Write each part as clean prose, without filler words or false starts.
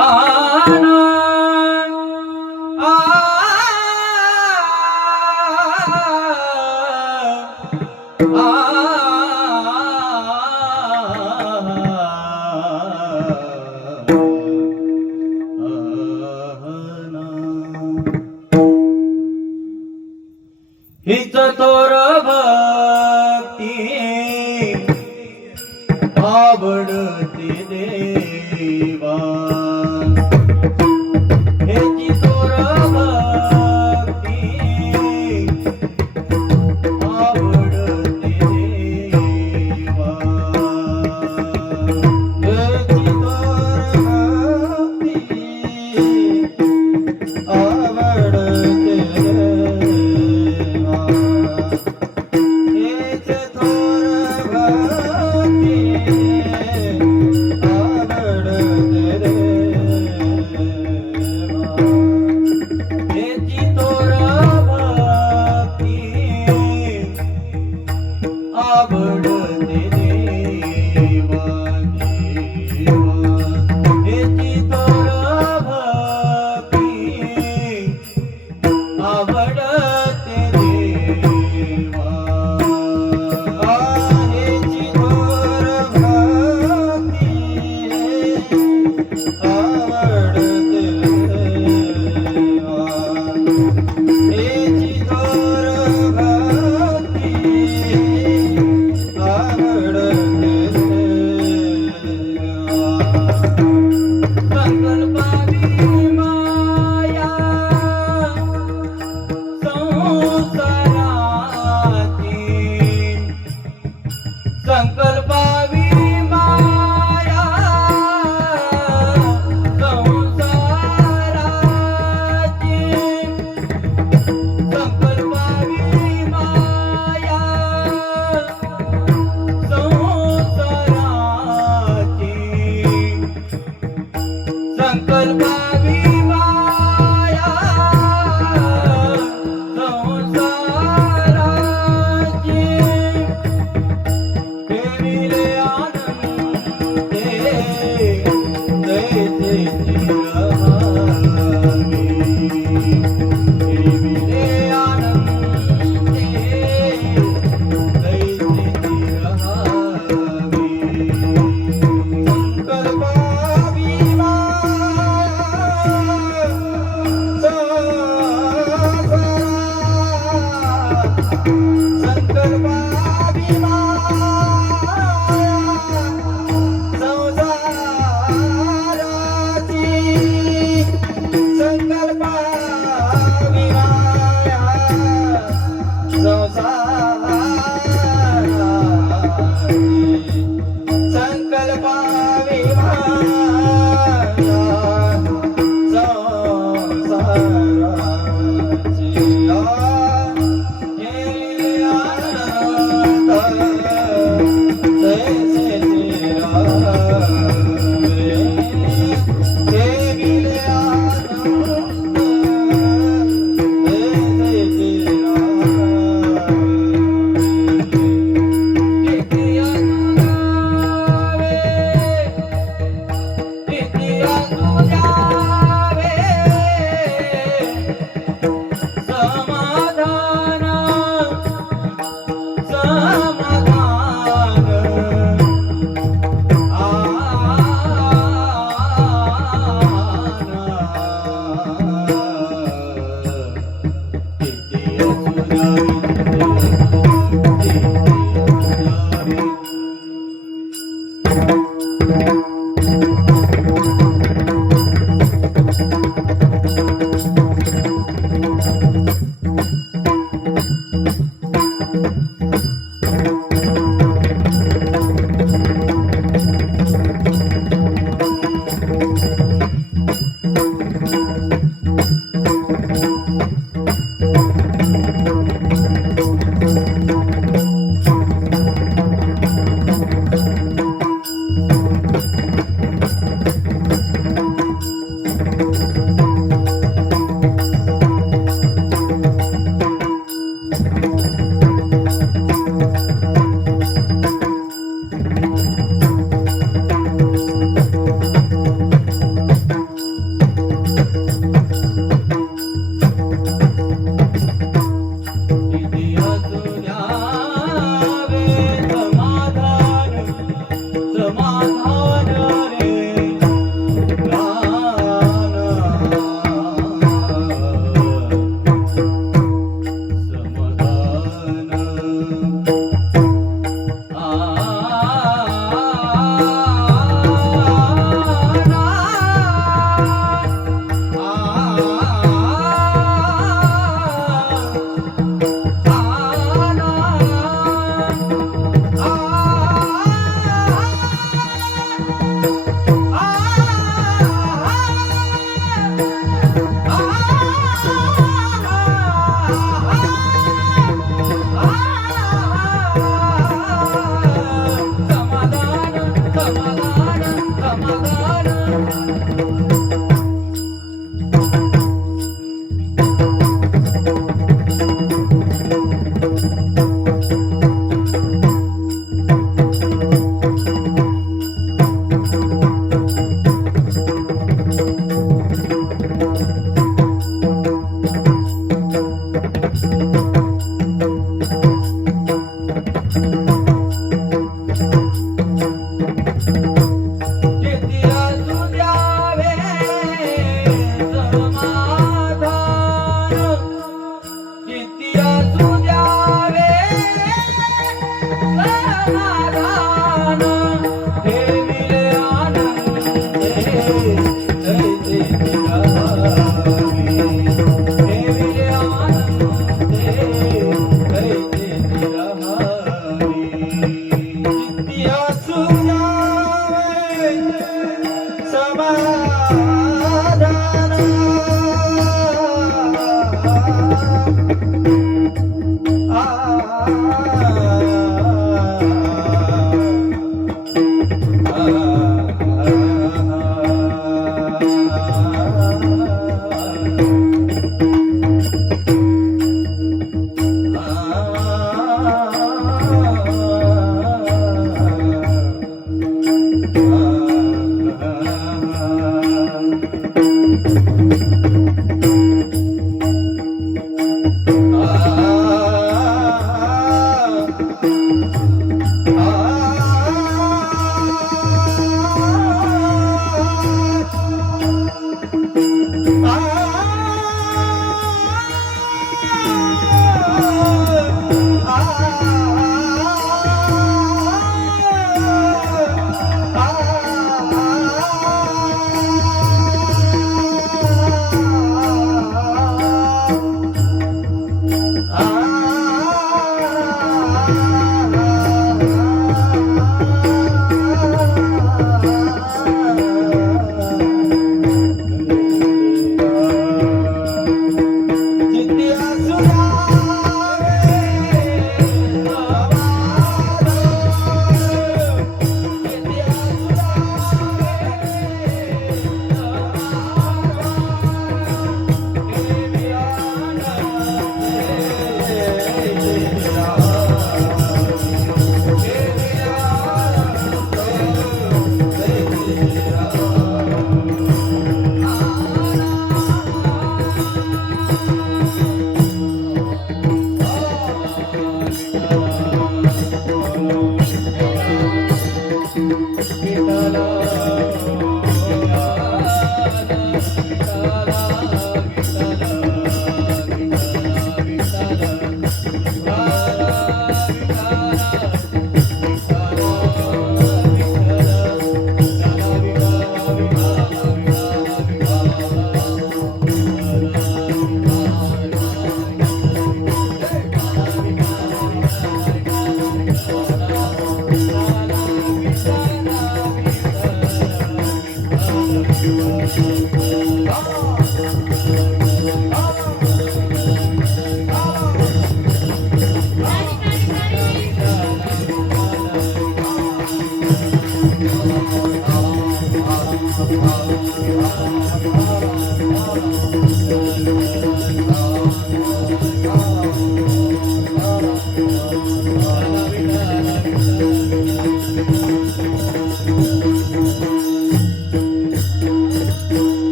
आना हिच तोर भक्ती आवडते देवा हेची तोर भक्ती आवडते देवा हेची तोर भक्ती आवडते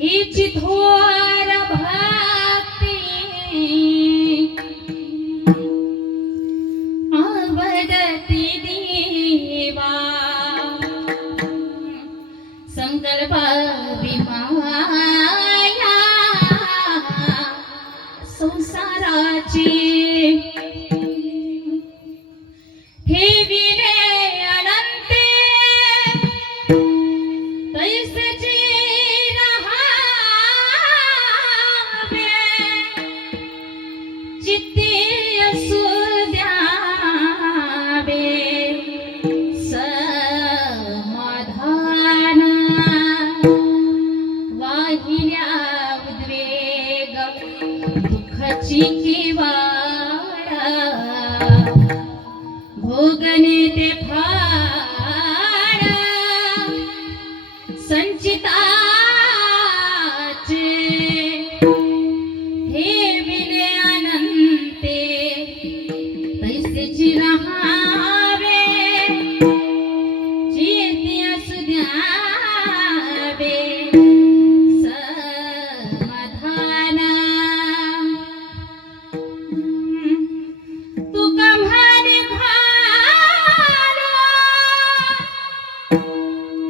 हिची थोर भक्ती आवडती देवा संकल्प विमाया संसाराची ठेविले अनंते तैसेची रहावे दुःखाची किवाडा भोगणे ते फाड संचिताचे ठेविले अनंते तैसेची रहावे चित्ती असू द्यावे समाधान तुका म्हणे भाला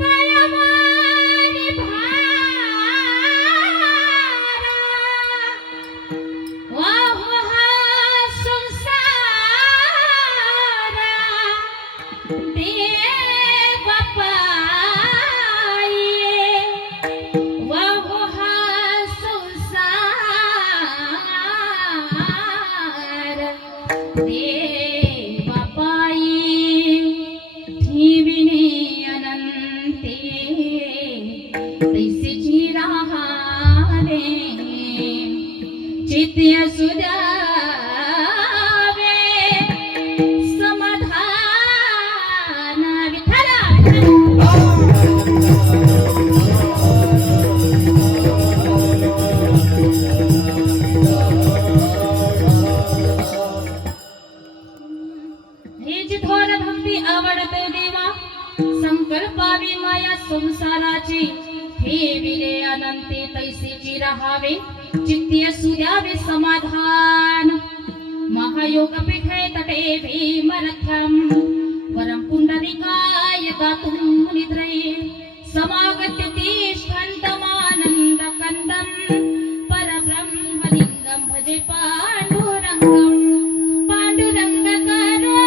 तया म्हणे भाला वाहो हा संसार देव पाये वाहो हा संसार देव पाये ठेविणे अनंते तैसेची राहावे चित्ती असू द्यावे समाधान विठ्ठला हे जी थोर भक्ती आवडते देवा संकल्पावी माया संसाराची ठेविले अनंते तैसेची राहावे चित्ती असू द्यावे समाधान महायोग पीठे तटे भीमरथ्यम वरम पुंडरीकाय दातुं मुनित्रये समागत्य तिष्ठन्तमानन्द कन्दं परब्रह्मलिङ्गं भजे पाण्डुरङ्गं पाण्डुरङ्ग करो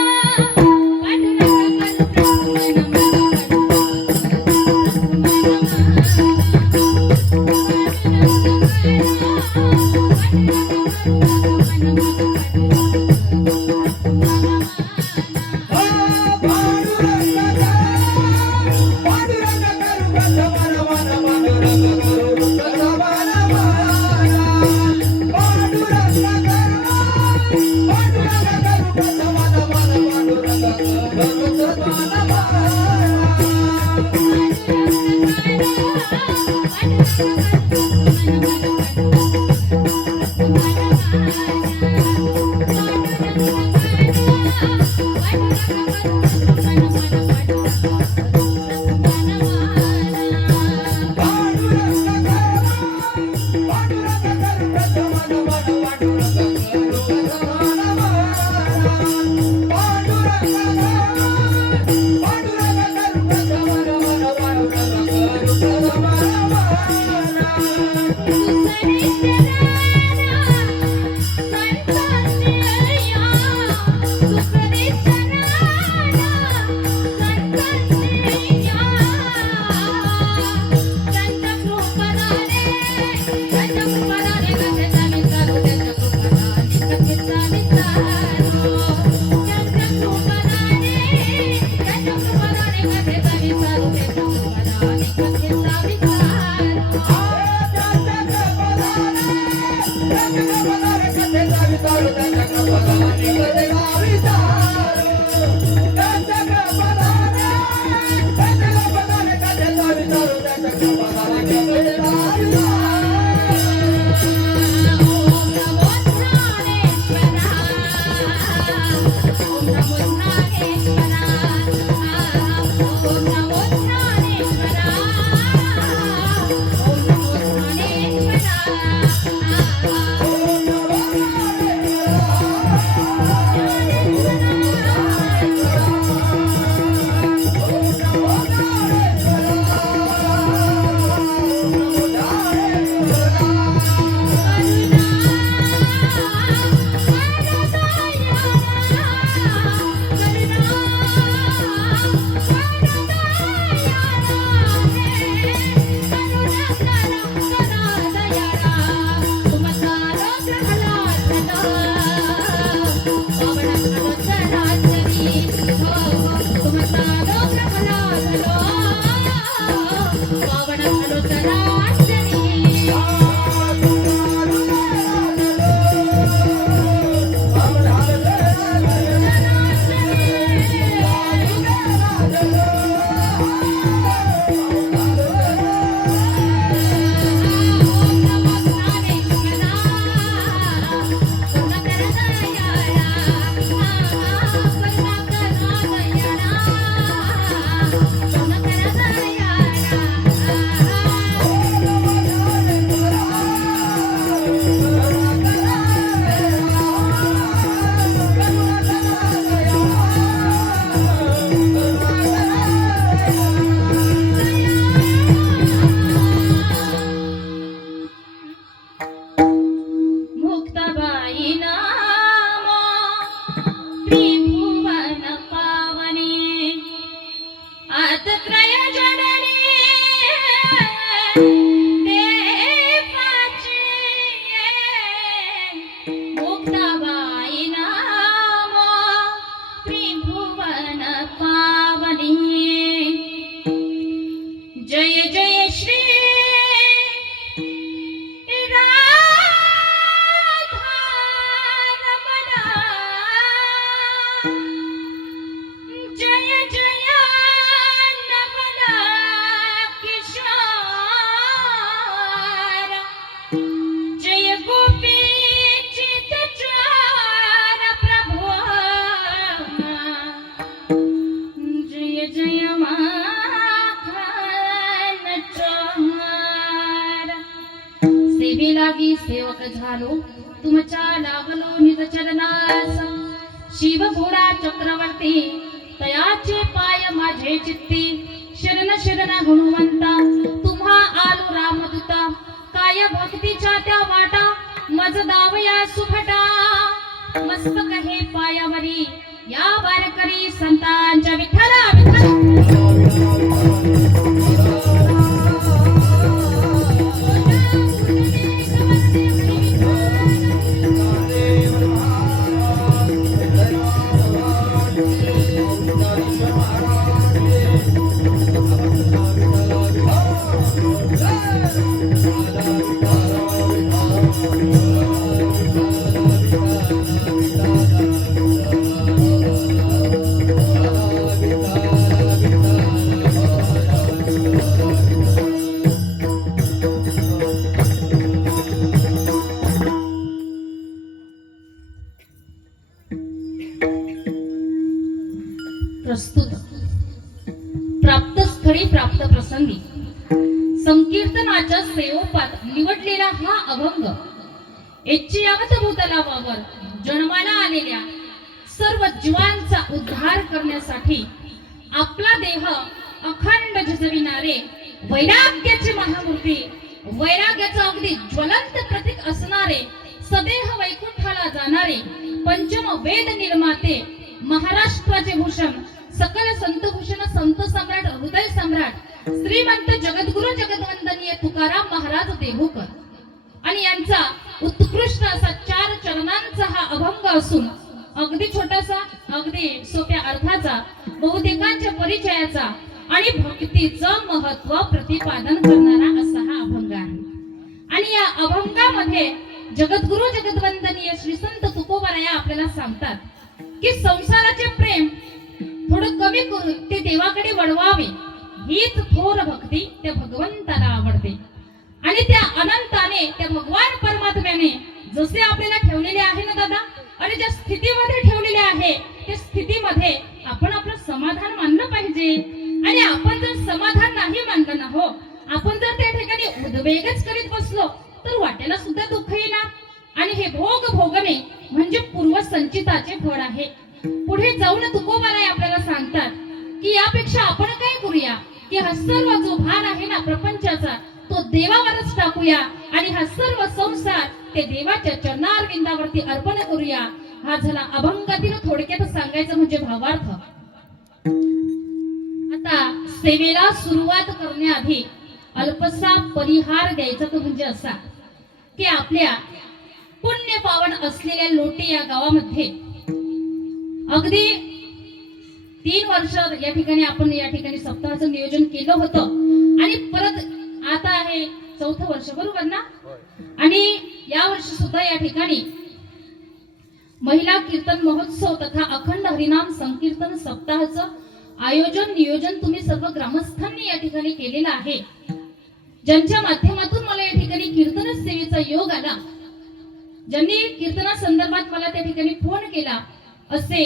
Om सेवक झालो तुमच्या लागलो निज चरणास शिव घोडा चक्रवर्ती तयाचे पाय माझे चित्ती शरण शरण हनुमंता तुम्हा आलो रामदूता काय भक्तीच्या त्या वाटा मज दावया सुफटा मस्तक हे पायावरी या वारकरी संतांच्या विठ्ठला विठ्ठला प्रस्तुत प्राप्त स्थळी प्राप्त प्रसंगी संकीर्तनाच्या सेवोपात निवडलेला हा अभंग एच्चियावत भूतलावावर जन्माला आलेल्या सर्व जीवांचा उद्धार करण्यासाठी आपला देह अखंड झिजविणारे वैराग्याचे महामूर्ती वैराग्याचं अगदी ज्वलंत प्रतीक असणारे सदेह वैकुंठाला जाणारे पंचम वेद निर्माते महाराष्ट्राचे भूषण सकल संतभूषण संत सम्राट हृदय सम्राट श्रीमंत जगद्गुरु जगद्वंदनीय तुकाराम महाराज देहूकर आणि यांचा उत्कृष्ट असा 4 चरणांचा हा अभंग असून अगदी छोटासा अगदी सोप्या अर्थाचा बहुतेकांच्या परिचयाचा आणि भक्तीचं महत्व प्रतिपादन करणारा असा हा अभंग आहे। आणि या अभंगामध्ये जगद्गुरु जगद्वंदनीय श्री संत तुकोबाराया आपल्याला सांगतात की संसाराचे प्रेम थोडं कमी करून ते देवाकडे वळवावे हीच थोर भक्ती त्या भगवंताला आवडते। आणि त्या अनंताने त्या भगवान परमात्म्याने जसे आपल्याला ठेवलेले आहे ना दादा आणि ज्या स्थितीमध्ये ठेवलेले आहे त्या स्थितीमध्ये आपण आपलं समाधान मानलं पाहिजे। आणि आपण जर समाधान नाही मानलं ना हो आपण जर त्या ठिकाणी उद्वेगच करीत बसलो तर वाटेला सुद्धा दुःख येणार आणि हे भोग भोगणे म्हणजे पूर्व संचिताचे फळ आहे। पुढे जाऊन तुकोबाराय आपल्याला सांगतात की यापेक्षा आपण काय करूया की हा सर्व जो भार आहे ना प्रपंचाचा तो देवावरच टाकूया आणि हा सर्व संसार ते देवाच्या चरणारविंदावरती अर्पण करूया। हा झाला अभंगातील थोडक्यात सांगायचं म्हणजे भावार्थ। आता सेवेला सुरुवात करण्याआधी अल्पसा परिहार द्यायचा तो म्हणजे असा की आपल्या पुण्य पावन असलेल्या लोटे या गावामध्ये अगदी 3 वर्ष या ठिकाणी आपण या ठिकाणी सप्ताहाचं नियोजन केलं होतं आणि परत आता आहे 4थं वर्ष बरोबर ना। आणि या वर्षी सुद्धा या ठिकाणी महिला कीर्तन महोत्सव तथा अखंड हरिनाम संकीर्तन सप्ताहाचं आयोजन नियोजन तुम्ही सर्व ग्रामस्थांनी या ठिकाणी केलेलं आहे। ज्यांच्या माध्यमातून मला या ठिकाणी कीर्तन सेवेचा योग आला ज्यांनी कीर्तना संदर्भात मला त्या ठिकाणी फोन केला असे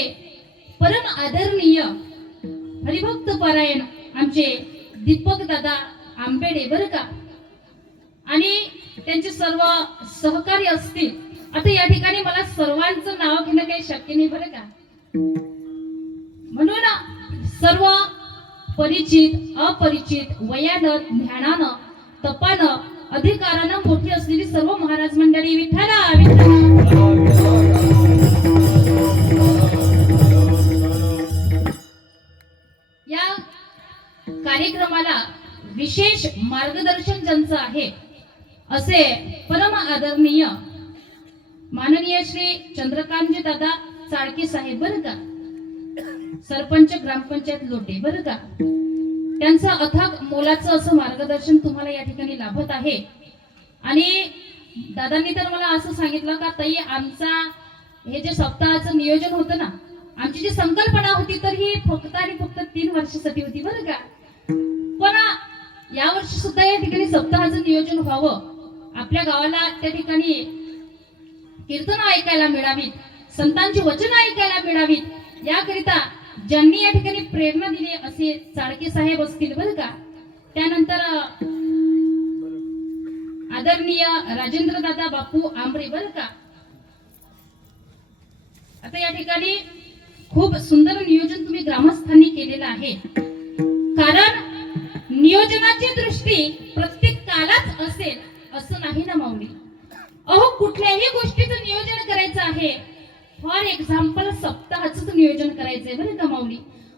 परम आदरणीय हरिभक्त पारायण आमचे दीपक दादा आंबेडे बरं का आणि त्यांचे सर्व सहकारी असतील। आता या ठिकाणी मला सर्वांचं नाव घेणं काही शक्य नाही बरं का म्हणून सर्व परिचित अपरिचित वयानं ज्ञानानं तपानं अधिकारानं मोठी असलेली सर्व महाराज मंडळी विठ्ठला या कार्यक्रमाला विशेष मार्गदर्शन ज्यांचं आहे असे परम आदरणीय माननीय श्री चंद्रकांतजी दादा चाळके साहेब बरं का सरपंच ग्रामपंचायत लोटे बरं का त्यांचं अथक मोलाचं असं मार्गदर्शन तुम्हाला या ठिकाणी लाभत आहे। आणि दादांनी तर मला असं सांगितलं का ताई आमचा हे जे सप्ताहाचं नियोजन होतं ना आमची जी संकल्पना होती तर ही फक्त आणि फक्त 3 वर्षासाठी होती बरं का पण या वर्षी सुद्धा या ठिकाणी सप्ताहाचं नियोजन व्हावं आपल्या गावाला त्या ठिकाणी कीर्तन ऐकायला मिळावीत संतांची वचन ऐकायला मिळावीत याकरिता ज्यांनी या ठिकाणी प्रेरणा दिली असे चाळके साहेब असतील बरं का त्यानंतर आदरणीय राजेंद्र दादा बापू आंबरे बरं का. आता या ठिकाणी खूप सुंदर नियोजन तुम्ही ग्रामस्थांनी केलेलं आहे. कारण नियोजनाची दृष्टी प्रत्येक कालाच असेल असं नाही ना माऊली. अहो कुठल्याही गोष्टीचं नियोजन करायचं आहे. फॉर एक्झाम्पल सप्ताहाचं नियोजन करायचंय बरं का माऊली.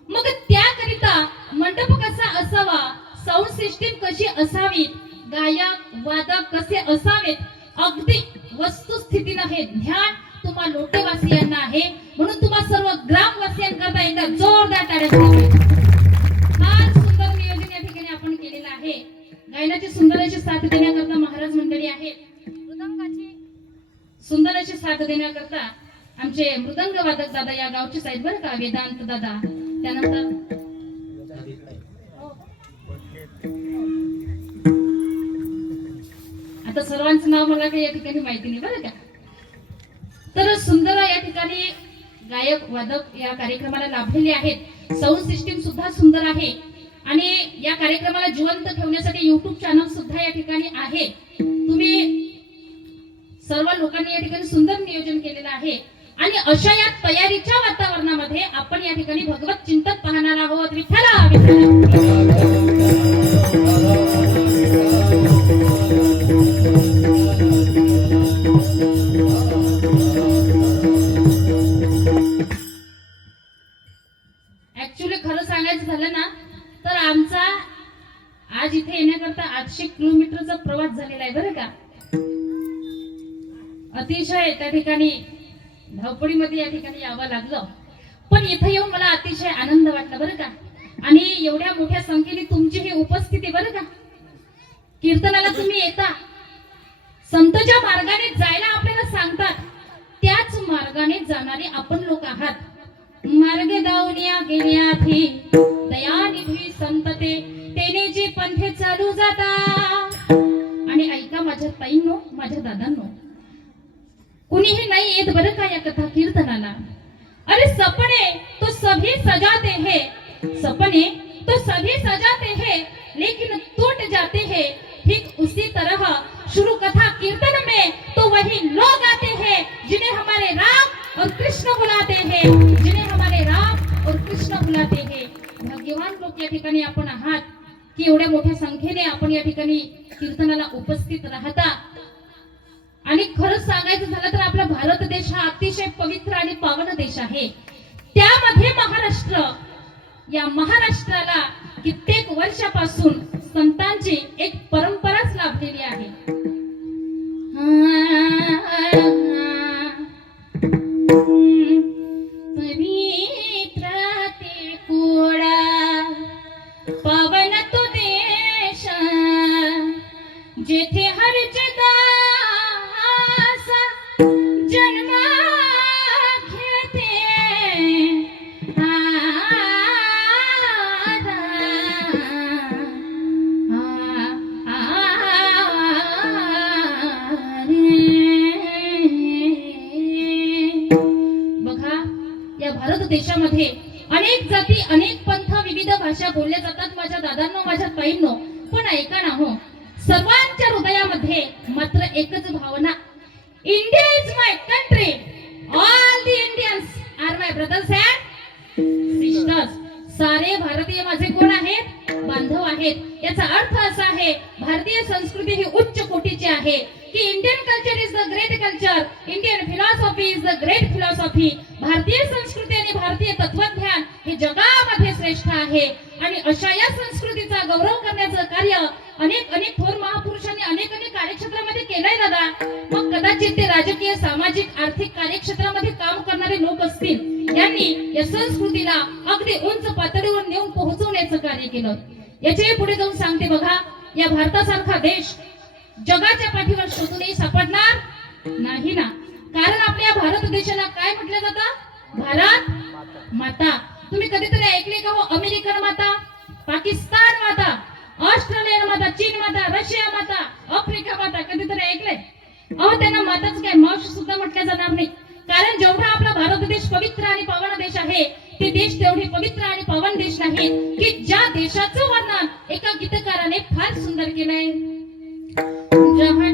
मग त्याकरिता मंडप कसा असावा, साऊंड सिस्टीम कशी असावी, गायक वादक कसे असावेत, अगदी वस्तुस्थितीनं हे ध्यान तुम्हा लोटेवासियांना आहे. म्हणून तुम्हा सर्व ग्रामवासियांकरता एकदा जोरदार टाळ्या फार सुंदर नियोजन या ठिकाणी आपण केलेलं आहे. गायनाची सुंदर अशी साथ देण्याकरता महाराज मंडळी आहेत. मृदंगाची सुंदर अशी साथ देण्याकरता आमचे मृदंग वादक दादा या गावचे आहेत बरं का, वेदांत दादा. त्यानंतर आता सर्वांचं नाव मला काही या ठिकाणी माहिती नाही बरं का. तर सुंदर या ठिकाणी गायक वादक या कार्यक्रमाला लाभलेले आहेत. साऊंड सिस्टीम सुद्धा सुंदर आहे आणि या कार्यक्रमाला जिवंत ठेवण्यासाठी युट्यूब चॅनल सुद्धा या ठिकाणी आहे. तुम्ही सर्व लोकांनी या ठिकाणी सुंदर नियोजन केलेलं आहे. आणि अशा या तयारीच्या वातावरणामध्ये आपण या ठिकाणी भगवत चिंतन पाहणार आहोत. विठ्ठला ऍक्च्युली खरं सांगायचं झालं ना तर आमचा आज इथे येण्याकरता 800 किलोमीटरचा प्रवास झालेला आहे बरं का. अतिशय त्या ठिकाणी धावपळीमध्ये या ठिकाणी यावं लागलं. पण इथे येऊन मला अतिशय आनंद वाटला बरं का. आणि एवढ्या मोठ्या संख्येने तुमची ही उपस्थिती बरं का. कीर्तनाला तुम्ही येता, संत ज्या मार्गाने जायला आपल्याला सांगतात त्याच मार्गाने जाणारे आपण लोक आहात. मार्ग दावनिया गेल्याथी दयानिधी संतते तेने जे पंथे चालू जाता. आणि ऐका माझ्या ताईंनो, माझ्या दादांनो, कुणीही नाही येत बरं का या कथा कीर्तनाला. अरे सपने तो सभी सजाते हैं, सपने तो सभी सजाते हैं, लेकिन टूट जाते हैं. ठीक उसी तरह शुरू कथा कीर्तन में तो वही लोग आते हैं जिन्हें हमारे राम और कृष्ण बुलाते हैं, जिन्हें हमारे राम और कृष्ण बुलाते हैं. भाग्यवान लोक या ठिकाणी आपण आहात की एवढ्या मोठ्या संख्येने आपण या ठिकाणी कीर्तनाला उपस्थित राहता. आणि खरंच सांगायचं झालं तर आपला भारत देश हा अतिशय पवित्र आणि पावन देश आहे. त्यामध्ये महाराष्ट्र, या महाराष्ट्राला कित्येक वर्षापासून संतांची एक परंपराच लाभलेली आहे. पवित्र ते कुळा पावन तो देश, जेथे हरचदा जन्म घेते. बघा या भारत देशामध्ये अनेक जाती, अनेक पंथ, विविध भाषा बोलल्या जातात माझ्या दादांनो, माझ्या ताईंनो. पण ऐका ना हो, सर्वांच्या हृदयामध्ये मात्र एकच भावना, India is my country. All the Indians are my brothers and sisters. सारे भारतीय माझे कोण आहेत? बांधव आहेत. याचा अर्थ असा आहे भारतीय संस्कृती ही उच्च कोटीची आहे की Indian culture is the great culture, Indian philosophy is the great philosophy. भारतीय संस्कृती आणि भारतीय तत्वज्ञान हे जगामध्ये श्रेष्ठ आहे. आणि अशा या संस्कृतीचा गौरव करण्याचं कार्य अनेक अनेक थोर महापुरुषांनी अनेक अनेक कार्यक्षेत्रामध्ये केलंय दादा. मग कदाचित ते राजकीय, सामाजिक, आर्थिक कार्यक्षेत्रामध्ये काम करणारे लोक असतील, यांनी या संस्कृतीला अगदी उंच पातळीवर नेऊन पोहोचवण्याचं कार्य केलं. याच्याही पुढे जाऊन सांगते बघा, या भारतासारखा देश जगाच्या पाठीवर शोधूनही सापडणार नाही ना. कारण आपल्या भारत देशाला काय म्हटलं जातं? भारत माता. तुम्ही कधीतरी ऐकले का हो अमेरिकन माता, पाकिस्तान माता, ऑस्ट्रेलियन माता, चीन माता, रशिया माता, आफ्रिका माता? कधीतरी ऐकलंय? अहो त्यांना माताच काय, मावशी सुद्धा म्हटलं जाणार नाही. कारण जेवढा आपला भारत देश पवित्र आणि पावन देश आहे, ते देश तेवढे पवित्र आणि पावन देश नाही की ज्या देशाचं वर्णन एका गीतकाराने फार सुंदर केलंय. जहां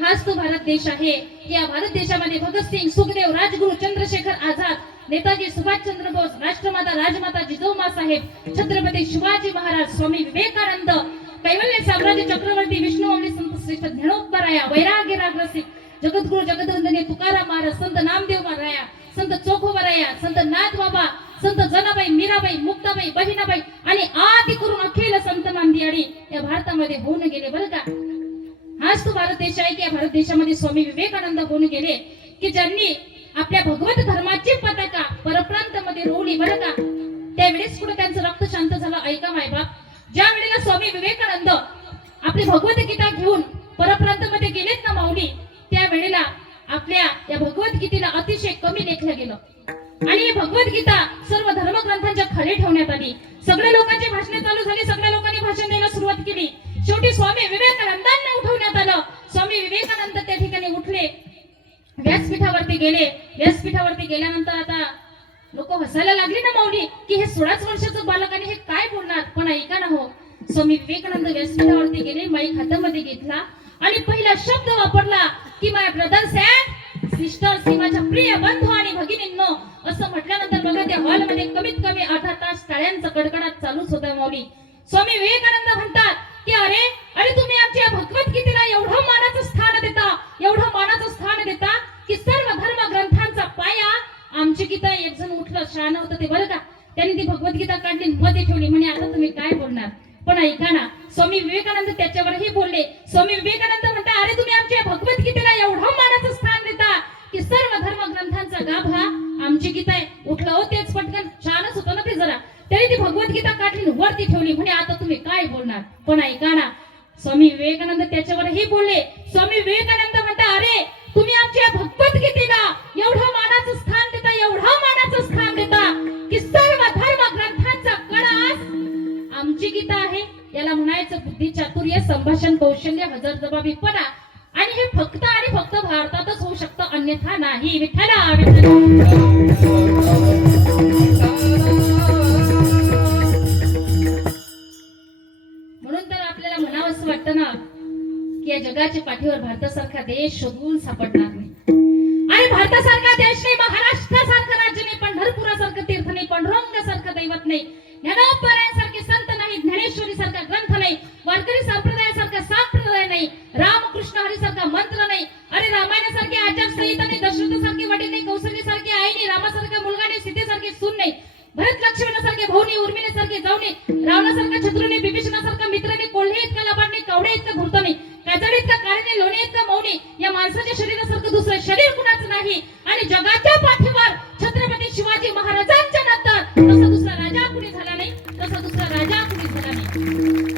हाच तो भारत देश आहे. या भारत देशामध्ये भगतसिंग, सुखदेव, राजगुरू, चंद्रशेखर आझाद, नेताजी सुभाषचंद्र बोस, राष्ट्रमाता राजमाता जिजाऊमा साहेब, छत्रपती शिवाजी महाराज, स्वामी विवेकानंद, कैवल्य साम्राज्य चक्रवर्ती विष्णुमाऊली संत श्रेष्ठ ज्ञानोबराया, वैराग्य रागरसिक, जगद्गुरु जगदवंदनीय तुकाराम महाराज, संत नामदेव महाराया, संत चोखोबराया, संत नाथबाबा, संत जनाबाई, मीराबाई, मुक्ताबाई, बहिणाबाई आणि आदि करून अखिल संत नामदियाडी या भारतामध्ये होऊन गेले बरं का. हाच तो भारत देश आहे की या भारत देशामध्ये स्वामी विवेकानंद होऊन गेले की ज्यांनी आपल्या भगवत धर्माची पताका परप्रांतामध्ये रोवली बरं का. त्यावेळेस कुठे त्यांचं रक्त शांत झालं. ऐका मायबाप, ज्या वेळेला स्वामी विवेकानंद आपली भगवत गीता घेऊन परप्रांतामध्ये गेलेत ना माऊली, त्या वेळेला आपल्या या भगवद्गीतेला अतिशय कमी लेखलं गेलं आणि ही भगवद्गीता सर्व धर्मग्रंथांच्या खाली ठेवण्यात आली. सगळ्या लोकांची भाषणे चालू झाली, सगळ्या लोकांनी भाषण द्यायला सुरुवात केली. शेवटी स्वामी विवेकानंदांना उठवण्यात आलं. स्वामी विवेकानंद त्या ठिकाणी उठले, व्यासपीठावरती गेले. व्यासपीठावरती गेल्यानंतर आता लोक हसायला लागली ना माऊली की हे 16 वर्षाचं बालक आणि हे काय बोलणार. पण ऐका ना हो, स्वामी विवेकानंद व्यासपीठावरती गेले, माईक हातामध्ये घेतला आणि पहिला शब्द वापरला की माय ब्रदर्स अँड सिस्टर्स, माझ्या प्रिय बंधू आणि भगिनींनो, असं म्हटल्यानंतर बघा त्या हॉलमध्ये कमीत कमी 8 तास टाळ्यांचा कडकडाट चालूच होता माऊली. स्वामी विवेकानंद म्हणतात की अरे अरे तुम्ही आमच्या भगवद्गीतेला एवढं मानाचं स्थान देता, एवढं मानाचं स्थान देता की सर्व धर्म ग्रंथांचा पाया आमची गीता. एक जण उठलं, शहाणं होतं ते बरं का, त्यांनी ती भगवद्गीता काढली, मध्ये ठेवली, म्हणे आता तुम्ही काय बोलणार. पण ऐका ना, स्वामी विवेकानंद त्याच्यावरही बोलले. स्वामी विवेकानंद म्हणतात अरे तुम्ही आमच्या भगवद्गीतेला एवढं मानाचं स्थान देता की सर्व धर्म ग्रंथांचा गाभा आमची गीता आहे. उठलं हो, तेच पटकन, छानच होतं ना ते जरा, तरी ती भगवद्गीता काढली, वरती ठेवली, म्हणे आता तुम्ही काय बोलणार. पण ऐका ना, स्वामी विवेकानंद त्याच्यावरही बोलले. स्वामी विवेकानंद म्हणतात अरे तुम्ही आमच्या भगवद्गीतेला एवढं मानाचं स्थान देता, एवढं मानाचं स्थान देता की सर्व धर्म ग्रंथांचा कळस आमची गीता आहे. याला म्हणायचं बुद्धी चातुर्य, संभाषण कौशल्य, हजरजबाबीपणा. आणि हे फक्त आणि फक्त भारतातच होऊ शकतं, अन्यथा नाही. विठ्ठला म्हणून तर आपल्याला म्हणावंसं वाटतं ना की या जगाच्या पाठीवर भारतासारखा देश शोधून सापडणार नाही. आणि भारतासारखा देश नाही, महाराष्ट्रासारखं राज्य नाही, पंढरपुरासारखं तीर्थ नाही, पांडुरंगासारखं दैवत नाही, ज्ञानोबरायांसारखे संत नाही, ज्ञानेश्वरी सारखा ग्रंथ नाही, वारकरी संप्रदायासारखा संप्रदाय नाही, रामकृष्ण हरी सारखा मंत्र नाही, अरे रामायणासारखी आचारसंहिता नाही, दशरथासारखी वडील नाही, कौशल्यासारखी आई नाही, रामासारखा मुलगा नाही, सीतेसारखी सून नाही, भरत लक्ष्मणासारखे भाऊ नाही, उर्मिलेसारखे जाऊ नाही, रावणासारखा शत्रू नाही, बिभीषणासारखा मित्र नाही, कोल्हे इतका लबाड नाही, कावडे इतका धूर्त नाही, काजळ इतका काळे नाही, लोणे इतका मऊ नाही. या माणसाच्या शरीरासारखं दुसरं शरीर कुणाचं नाही. आणि जगाच्या पाठीवर छत्रपती शिवाजी महाराजांच्या नंतर तसा दुसरा राजा कुणी झाला नाही, तसा दुसरा राजा कुणी झाला नाही.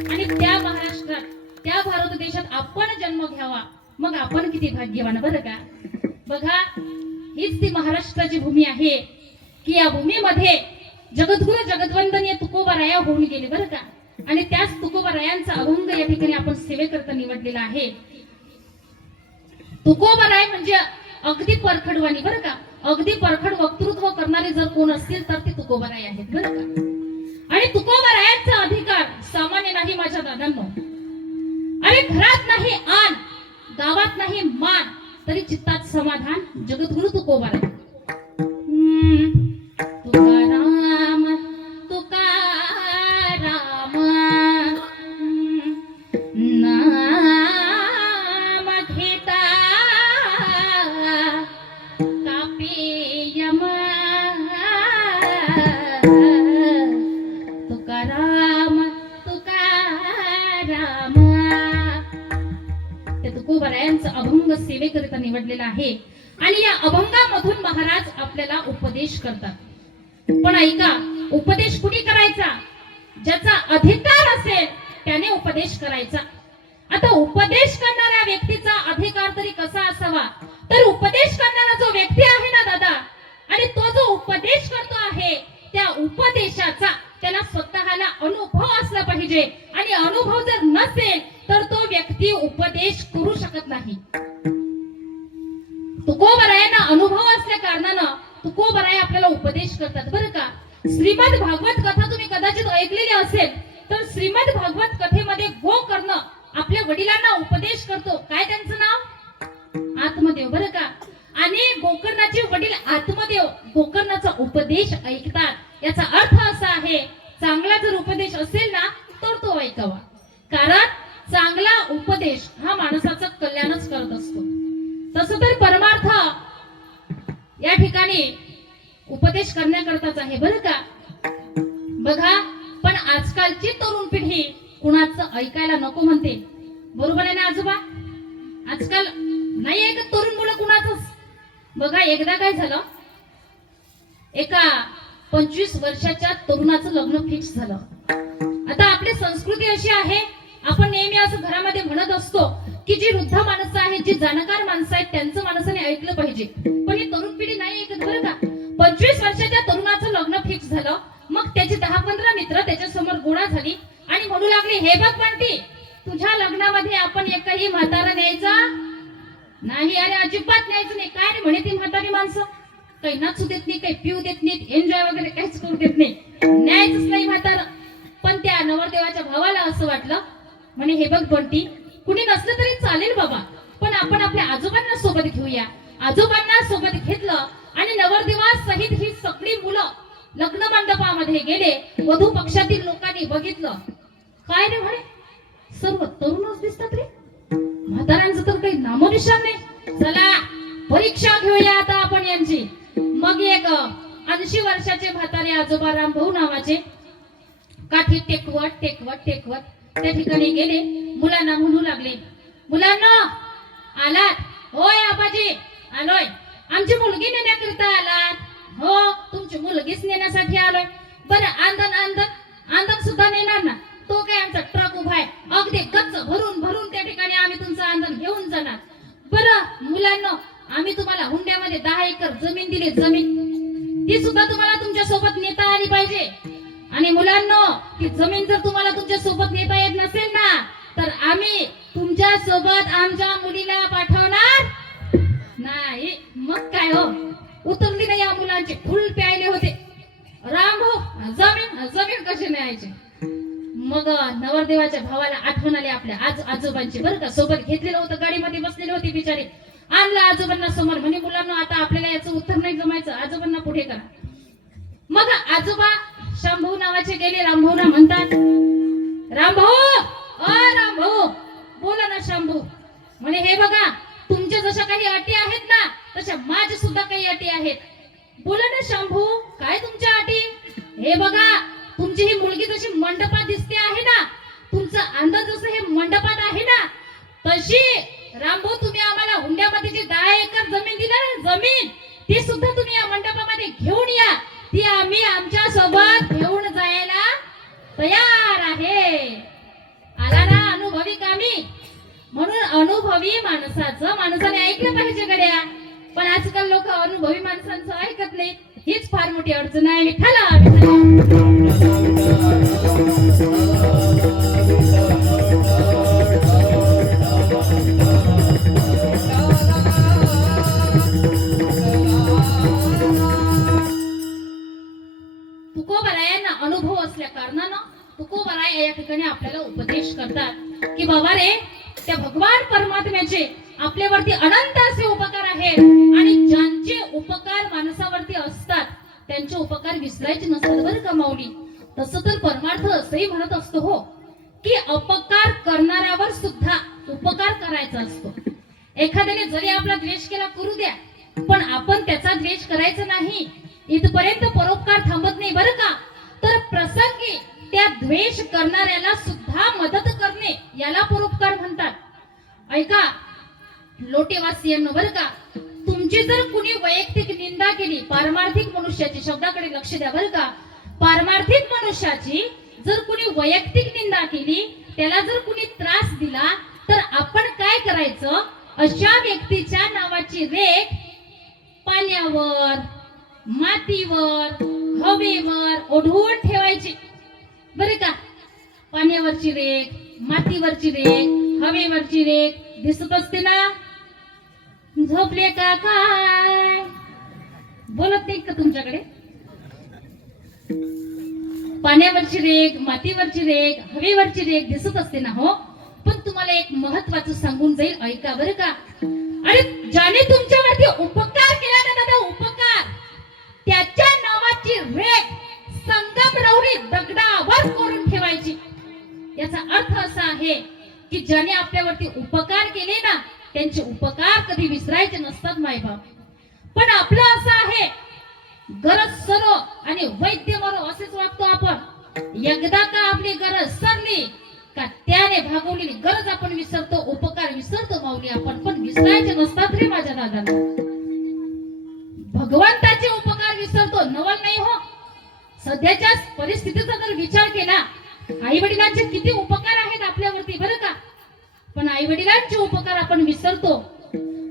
आणि त्या महाराष्ट्रात, त्या भारत देशात आपण जन्म घ्यावा, मग आपण किती भाग्यवान बरं का. बघा, हीच ती महाराष्ट्राची भूमी आहे की या भूमीमध्ये जगद्गुरु जगदवंदनीय तुकोबाराया होऊन गेले बरं का. आणि त्याच तुकोबारायांचा अभंग या ठिकाणी आपण सेवेकरता निवडलेला आहे. तुकोबाराय म्हणजे अगदी परखडवाणी बरं का, अगदी परखड वक्तृत्व करणारे जर कोण असतील तर ते तुकोबाराय आहेत बरं का. आणि तुकोबारायांचा अधिकार सामान्य नाही माझ्या दादांनो. अरे घरात नाही आन, गावात नाही मान, तरी चित्तात समाधान, जगद्गुरु तुकोबाराय. तुकाराम तुकाराम नाम घेता कापेयम, तुकाराम तुकाराम. ते तुकोबारायांचा अभंग सेवेकरिता निवडलेला आहे. आणि या अभंगामधून महाराज आपल्याला उपदेश करतात. पण ऐका, उपदेश कुणी करायचा? ज्याचा अधिकार असेल त्याने उपदेश करायचा. आता उपदेश करणाऱ्या व्यक्तीचा अधिकार तरी कसा असावा, तर उपदेश करणारा जो व्यक्ती आहे ना दादा, आणि तो जो उपदेश करतो आहे त्या उपदेशाचा त्याला स्वतःला अनुभव असला पाहिजे. आणि अनुभव जर नसेल तर तो व्यक्ती उपदेश करू शकत नाही. तुकोबारायांना अनुभव असल्या कारणानं तुकोबाराय आपल्याला उपदेश करतात बरं का. श्रीमद भागवत कथा तुम्ही कदाचित ऐकलेली असेल, तर श्रीमद भागवत कथेमध्ये गोकर्ण आपल्या वडिलांना उपदेश करतो. काय त्यांचं नाव? आत्मदेव बरं का. आणि गोकर्णाचे वडील आत्मदेव गोकर्णाचा उपदेश ऐकतात. याचा अर्थ असा आहे, चांगला जर उपदेश असेल ना तर तो ऐकावा, कारण चांगला उपदेश हा माणसाचं कल्याणच करत असतो. तसं तर परमार्थ या ठिकाणी उपदेश करण्याकरताच आहे बरं का. बघा, पण आजकालची तरुण पिढी कुणाचं ऐकायला नको म्हणते. बरोबर आहे ना आजोबा? आजकाल नाही ऐकत तरुण मुलं कुणाचंच. बघा, एकदा काय झालं, एका 25 वर्षाच्या तरुणाचं लग्न फिक्स झालं. आता आपली संस्कृती अशी आहे, आपण नेहमी असं घरामध्ये म्हणत असतो की जी वृद्ध माणसं आहेत, जी जाणकार माणसं आहेत, त्यांचं माणसाने ऐकलं पाहिजे. पण ही तरुण पिढी नाही ऐकत बरं का. 25 वर्षाच्या तरुणाचं लग्न फिक्स झालं. मग त्याचे 10-15 मित्र त्याच्या समोर गोळा झाली आणि म्हणू लागले, हे बघ बंटी, तुझ्या लग्नामध्ये आपण एकही म्हातारा न्यायचा नाही. अरे अजिबात न्यायचं नाही. काय रे म्हणे ती म्हातारी माणसं, काही नाचू देत नाही, काही पिऊ देत नाहीत, एन्जॉय वगैरे काहीच करू देत नाही, न्यायचंच नाही म्हातारा. पण त्या नवरदेवाच्या भावाला असं वाटलं, म्हणे हे बघ बंटी, कुणी नसलं तरी चालेल बाबा, पण आपण आपल्या आजोबांना सोबत घेऊया. आजोबांना सोबत घेतलं आणि नवरदेवा सहित ही सगळी मुलं लग्न मंडपामध्ये गेले. वधू पक्षातील लोकांनी बघितलं, काय रे म्हणे, सर्व तरुणच दिसतात रे, म्हाताऱ्यांचं तर काही नामोनिशाण नाही. चला परीक्षा घेऊया आता आपण यांची. मग एक 80 वर्षाचे म्हातारे आजोबा रामभाऊ नावाचे काठी टेकवत टेकवत टेकवत त्या ठिकाणी गेले. मुलांना म्हणू लागले, मुलांना आलात? होय आबाजी आलोय. आमची मुलगी नेण्याकरिता आलात? हो, तुमची मुलगीच नेण्यासाठी आलोय. बरं, आंदण सुद्धा नेणार ना? तो काय आमचा ट्रक उभा आहे, अगदी गच्च भरून भरून त्या ठिकाणी आम्ही तुमचं आंदण घेऊन जाणार. बरं मुलांना, आम्ही तुम्हाला हुंड्यामध्ये 10 एकर जमीन दिली, जमीन ती सुद्धा तुम्हाला तुमच्या सोबत नेता आली पाहिजे. आणि मुलांना, ती जमीन जर तुम्हाला तुमच्या सोबत नेता येत नसेल ना, तर आम्ही तुमच्या सोबत आमच्या मुलीला पाठवणार नाही. मग काय हो, उतरली नाही या मुलांचे फुल प्यायले होते. राम हो, जमीन जमीन कशी न्यायची. मग नवरदेवाच्या भावाला आठवण आली आपल्या आजोबांची बरं का. सोबत घेतलेलं होतं, गाडीमध्ये बसलेले होते बिचारे. आणलं आजोबांना समोर, म्हणे मुलांना आता आपल्याला याचं उत्तर नाही जमायचं, आजोबांना पुढे करा. मग आजोबा शांभाऊ नावाचे गेले. रामभाऊना म्हणतात, रामभाऊ बोला ना शांभाऊ. म्हणे हे बघा, तुमच्या जशा काही अटी आहेत ना, तशा माझ्या सुद्धा काही अटी आहेत. बोला ना शांभाऊ, काय तुमच्या अटी? हे बघा, तुमची ही मुलगी जशी मंडपात दिसते आहे ना, तुमचं अंदाज जसं हे मंडपात आहे ना, तशी रामभाऊ तुम्ही आम्हाला हुंड्यामध्ये जी 10 एकर जमीन दिला ना, जमीन ती सुद्धा तुम्ही या मंडपामध्ये घेऊन या. ती आम्ही आमच्या सोबत घेऊन जायला तयार आहे. आला ना अनुभवी कामी. म्हणून अनुभवी माणसाने ऐकलं पाहिजे गड्या. पण आजकाल लोक अनुभवी माणसांचं ऐकत नाही. हीच फार मोठी अडचण आहे. विठ्ठला तुकोबरायांना अनुभव असल्या कारणानं तुकोबराय या ठिकाणी आपल्याला उपदेश करतात की बाबा रे, त्या भगवान परमात्म्याचे आपल्यावरती अनंत असे उपकार आहेत आणि ज्यांचे उपकार माणसावरती असतात त्यांचे उपकार विसरायचे नसतात बरं का माऊली. तसं तर परमार्थ असंही म्हणत असतो हो, की अपकार करणाऱ्यावर सुद्धा उपकार करायचा असतो. एखाद्याने जरी आपला द्वेष केला करू द्या, पण आपण त्याचा द्वेष करायचा नाही. इथपर्यंत परोपकार थांबत नाही बरं का. तर प्रसंगी त्या द्वेष करणाऱ्याला सुद्धा मदत करणे याला परोपकार म्हणतात. ऐका लोटेवासियांनो बरं का, तुमची जर कुणी वैयक्तिक निंदा केली, पारमार्थिक मनुष्याची, शब्दाकडे लक्ष द्या बरं का, पारमार्थिक मनुष्याची जर कुणी वैयक्तिक निंदा केली, त्याला जर कुणी त्रास दिला, तर आपण काय करायचं, अशा व्यक्तीच्या नावाची रेख पाण्यावर, मातीवर, हवेवर ओढून ठेवायची बरे का. पाण्यावरची रेख, मातीवरची रेख, हवेवरची रेख दिसत असते ना. झोपले का काय, बोलत नाही का तुमच्याकडे? पाण्यावरची रेख, मातीवरची रेख, हवेवरची रेख दिसत असते ना हो. पण तुम्हाला एक महत्वाचं सांगून जाईल, ऐका बरं का. अरे ज्या कधी विसरायचे नसतात मायबाप. पण आपलं असं आहे, गरज सरो आणि वैद्य मरो असेच वागतो आपण. एकदा का आपली गरज सरली का त्याने भागवलेली गरज आपण विसरतो, उपकार विसरतो माऊली आपण. पण विसरायचे नसतात रे माझ्या दादांना. भगवंताचे उपकार विसरतो, नवल नाही हो. सध्याच्या परिस्थितीचा जर विचार केला, आई वडिलांचे किती उपकार आहेत आपल्यावरती बरं का. पण आई वडिलांचे उपकार आपण विसरतो.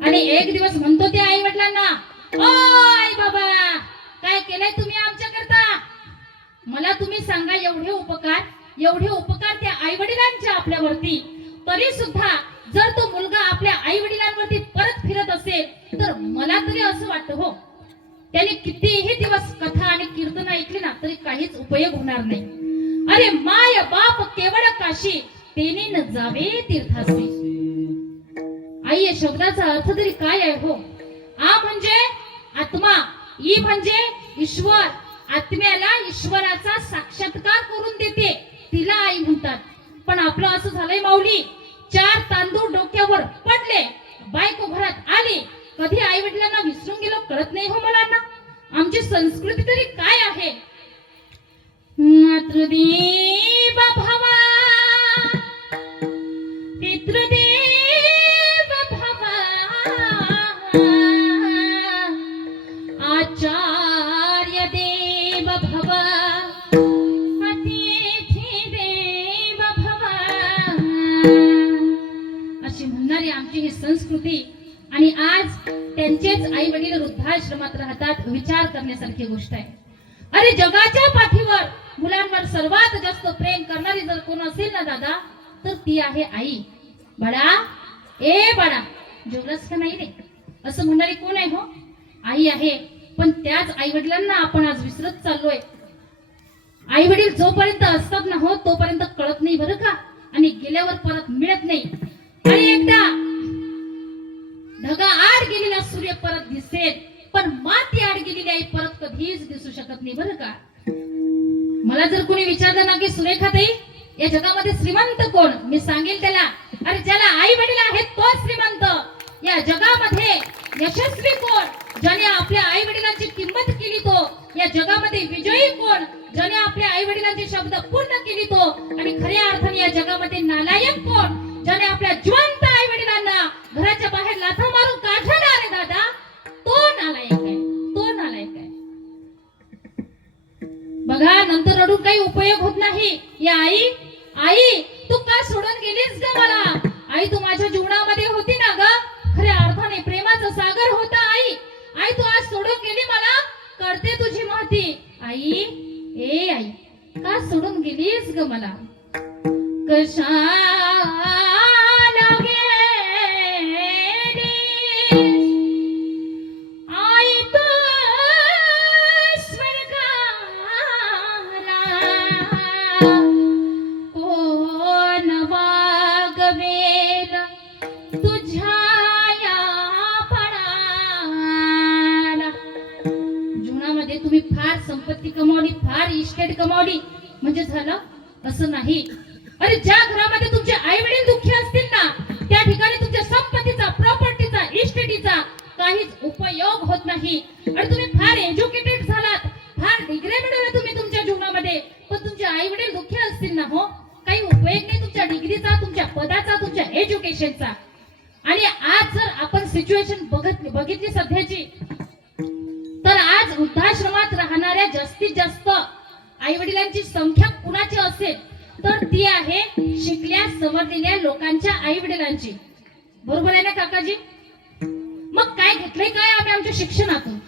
आणि एक दिवस म्हणतो त्या आई वडिलांना, ओ आई बाबा काय केलंय तुम्ही आमच्याकरता. मला तुम्ही सांगा, एवढे उपकार त्या आई वडिलांच्या आपल्यावरती, तरी सुद्धा जर तो मुलगा आपल्या आई वडिलांवरती परत फिरत असेल तर मला तरी असं वाटतं हो, त्याने कितीही दिवस कथा आणि कीर्तन ऐकली ना तरी काहीच उपयोग होणार नाही. अरे माय बाप केवळ काशी, तेने न जावे तीर्थासी. आई या शब्दाचा अर्थ तरी काय आहे हो. आ म्हणजे आत्मा, ई म्हणजे ईश्वर. आत्म्याला ईश्वराचा साक्षात्कार करून देते, तिला आई म्हणतात. पण आपलं असं झालंय माऊली, 4 तांदूळ डोक्यावर पडले, बायको घरात आली, कधी आई वडिलांना विसरून गेलो कळत नाही हो मुलांना. आमची संस्कृती तरी काय आहे. मातृदेव भवा पितृदेव भवा आचार्य देव भवा अतिथी देव भवा अशी म्हणणारी आमची ही संस्कृती. आणि आज त्यांचेच आई वडील वृद्धाश्रमात राहतात. विचार करण्यासारखी गोष्ट आहे. अरे जगाच्या पाठीवर मुलांवर सर्वात जास्त प्रेम करणारी जर कोण असेल ना दादा, तर ती आहे आई. बाळा ए बाळा जेवलास का नाही रे असं म्हणणारी कोण आहे हो, आई आहे. पण त्याच आई वडिलांना आपण आज विसरत चाललोय. आई वडील जोपर्यंत असतात ना हो तोपर्यंत कळत नाही बरं का, आणि गेल्यावर परत मिळत नाही. आणि एकदा ढगा आड गेलेला सूर्य परत दिसेल, पण माती आड गेलेली आई परत कधीच दिसू शकत नाही बरं का. मला जर कोणी विचारलं ना की सुरेखाताई या जगामध्ये श्रीमंत कोण, मी सांगेल त्याला, अरे ज्याला आई वडील आहेत तो श्रीमंत. या जगामध्ये यशस्वी कोण, ज्याने आपल्या आई वडिलांची किंमत केली तो. या जगामध्ये विजयी कोण, ज्याने आपल्या आई वडिलांचे शब्द पूर्ण केली तो. आणि खऱ्या अर्थाने या जगामध्ये नालायक कोण, ज्याने आपल्या जिवंत आई वडिलांना घराच्या बाहेर लाथा मारून काढला रे दादा, तो नालायक आहे, तो नालायक आहे. बघा नंतर रडून काही उपयोग होत नाही. या आई आई तू का सोडून गेलीस ग मला. आई तू माझ्या जीवनामध्ये होती ना ग, खऱ्या अर्थाने प्रेमाचा सागर होता आई. आई तू आज सोडून गेली मला, कळते तुझी महती. आई ए आई का सोडून गेलीस ग मला. कशाला गेलीस आई तू कोण वागवेल तुझ्या या फळाला. जीवनामध्ये तुम्ही फार संपत्ती कमावली, फार इस्टेट कमावली म्हणजे झालं असं नाही. अरे ज्या घरामध्ये तुमचे आई वडील दुःखी असतील ना त्या ठिकाणी तुमच्या संपत्तीचा, प्रॉपर्टीचा, इस्टेटीचा काहीच उपयोग होत नाही. आणि तुम्ही फार एज्युकेटेड झालात, फार डिग्री मिळवल्या तुम्ही तुमच्या जीवनामध्ये, पण तुमचे आई वडील दुःखी असतील ना हो काही उपयोग नाही तुमच्या डिग्रीचा, तुमच्या पदाचा, तुमच्या एज्युकेशनचा. आणि आज जर आपण सिच्युएशन बघितली सध्याची, तर आज वृद्धाश्रमात राहणाऱ्या जास्तीत जास्त आई वडिलांची संख्या कुणाची असेल तर ती आहे शिकल्या सवरलेल्या लोकांच्या आई वडिलांची. बरोबर आहे ना काकाजी. मग काय घेतलंय काय आम्ही आमच्या शिक्षणातून.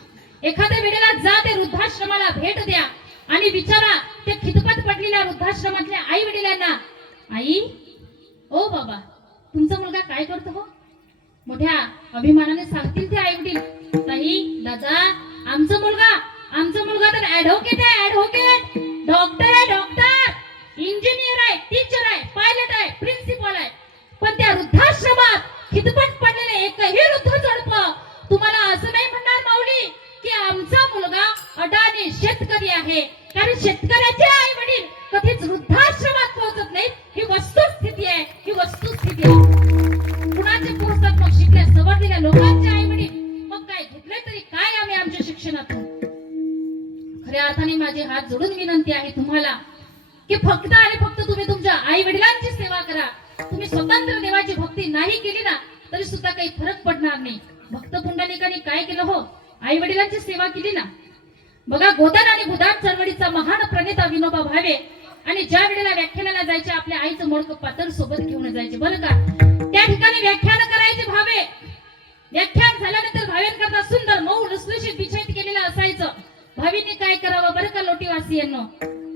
एखाद्या वेळेला जा ते वृद्धाश्रमाला भेट द्या आणि विचारा ते खितपत पडलेल्या वृद्धाश्रमातल्या आई वडिलांना, आई ओ बाबा तुमचा मुलगा काय करतो हो. मोठ्या अभिमानाने सांगतील ते आई वडील, ताई दादा आमचा मुलगा तर ऍडव्होकेट आहे, ऍडव्होकेट, डॉक्टर आहे, डॉक्टर, इंजिनियर आहे, टीचर आहे, पायलट आहे, प्रिन्सिपल आहे. पण त्या वृद्धाश्रमात खितपत पडलेले एकही वृद्ध जोडप तुम्हाला असं नाही म्हणणार माऊली की आमचा मुलगा अडाणी शेतकरी आहे. कारण शेतकऱ्याचे आई वडील कधीच वृद्धाश्रमात पोहोचत नाहीत. ही वस्तुस्थिती आहे, ही वस्तुस्थिती आहे. कुणाचे पोहोचतात मग शिकल्या सवरलेल्या लोकांचे माझी हात जोडून विनंती आहे तुम्हाला की फक्त आणि फक्त तुम्ही तुमच्या आई वडिलांची सेवा करा. तुम्ही स्वतंत्र देवाची भक्ती नाही केली ना तरी सुद्धा काही फरक पडणार नाही. भक्त पुंडलिकाने काय केलं हो, आई वडिलांची सेवा केली ना. बघा, गोदान आणि भूदान चळवळीचा महान प्रणेता विनोबा भावे आणि ज्या वेळेला व्याख्यानाला जायचे आपल्या आईचं मोडकं पातळ सोबत घेऊन जायचे बरं का. त्या ठिकाणी व्याख्यान करायचे भावे. व्याख्यान झाल्यानंतर भावेंकरता सुंदर मऊ लुसलुशीत बिछाईत केलेलं असायचं. भावींनी काय करावं बरं का लोटीवासियांनो,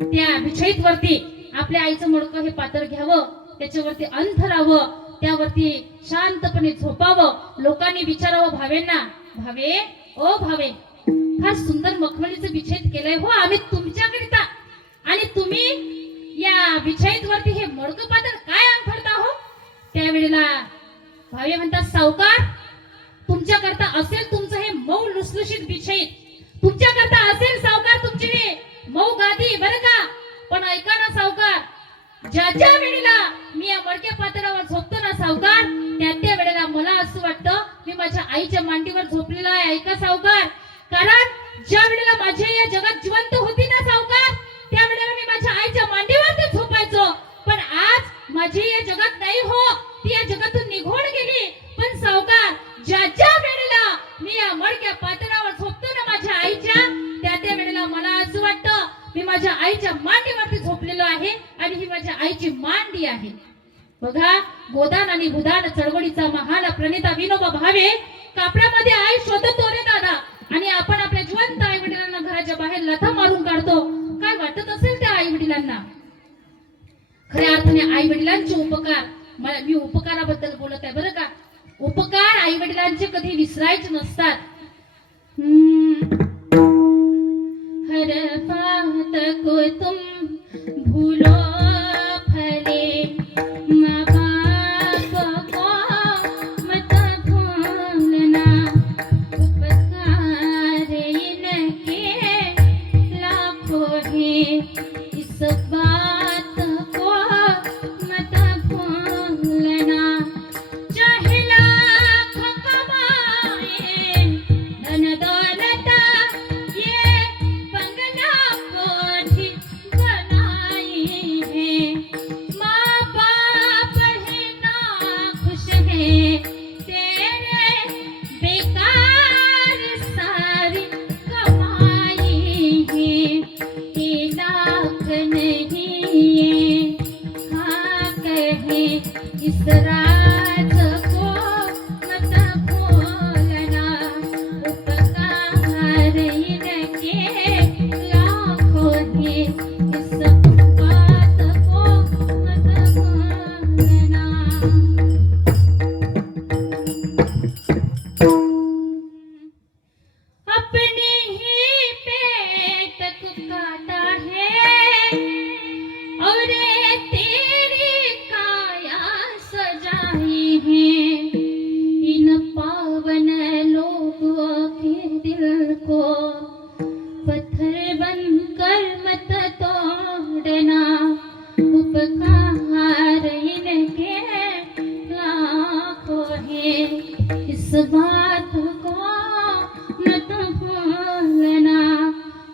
त्या बिछाईत वरती आपल्या आईचं मोडकं हे पातळ घ्यावं, त्याच्यावरती अंथरावं, त्यावरती शांतपणे झोपावं. लोकांनी विचारावं भावेंना, भावे ओ भावे, फार सुंदर मखमलीचं बिछाईत केलंय हो आम्ही तुमच्याकरिता, आणि तुम्ही या बिछाईत वरती हे मोडकं पातळ काय अंथरता हो. त्यावेळेला भावे म्हणतात, सावकार तुमच्या करता असेल तुमचं हे मऊ लुसलुशीत बिछाईत, तुमच्या करता असेल सावकार तुमची हे मऊ गादी बरं का, पण ऐका ना सावकार, ज्या ज्या वेळेला मी या मडक्या पातळावर झोपतो ना सावकार, त्या वेळेला मला असं वाटतं मी माझ्या आईच्या मांडीवर झोपलेला आहे. ऐका सावकार, कारण ज्या वेळेला माझी या जगात जिवंत होती ना सावकार, त्या वेळेला मी माझ्या आईच्या मांडीवर झोपायचो, पण आज माझी या जगात नाही हो, ती या जगातून निघून गेली. पण सावकार, ज्या ज्या वेळेला मी या मडक्या पातळावर झोपतो ना माझ्या आईच्या, त्या वेळेला मला असं वाटतं मी माझ्या आईच्या मांडीवरती झोपलेलो आहे आणि ही माझ्या आईची मांडी आहे. बघा, गोदान आणि भूदान चळवळीचा महान प्रणेता विनोबा भावे कापडामध्ये आई शोधतो रे दादा, आणि आपण आपल्या जिवंत आई वडिलांना घराच्या बाहेर लथा मारून काढतो. काय वाटत असेल त्या आई वडिलांना. खऱ्या अर्थाने आई वडिलांचे उपकार, मी उपकाराबद्दल बोलत आहे बरं का. उपकार आई वडिलांचे कधी विसरायचे नसतात. हर बात को तुम भूलो भले, माँ बाप को मत भूलना, उपकार इनके लाखों हैं, इस बात को मत भूलना. चाहे लाख कमाए धन दौलत, ये बंगला कोठी बनाई है, माँ बाप है ना खुश है, तेरे बेकार सारी कमाई है. ये लाख नहीं ये खाक है, इस राज को मत भूलना, उपकार इनके लाखों हैं, इस बात को मत भूलना. अपने ही पेट को काटा है और तेरी काया सजाई है. इन पावन लोगों के दिल को पत्थर बनकर मत तोड़ना, उपकार इनके लाखों हैं, इस बात को मत भूलना,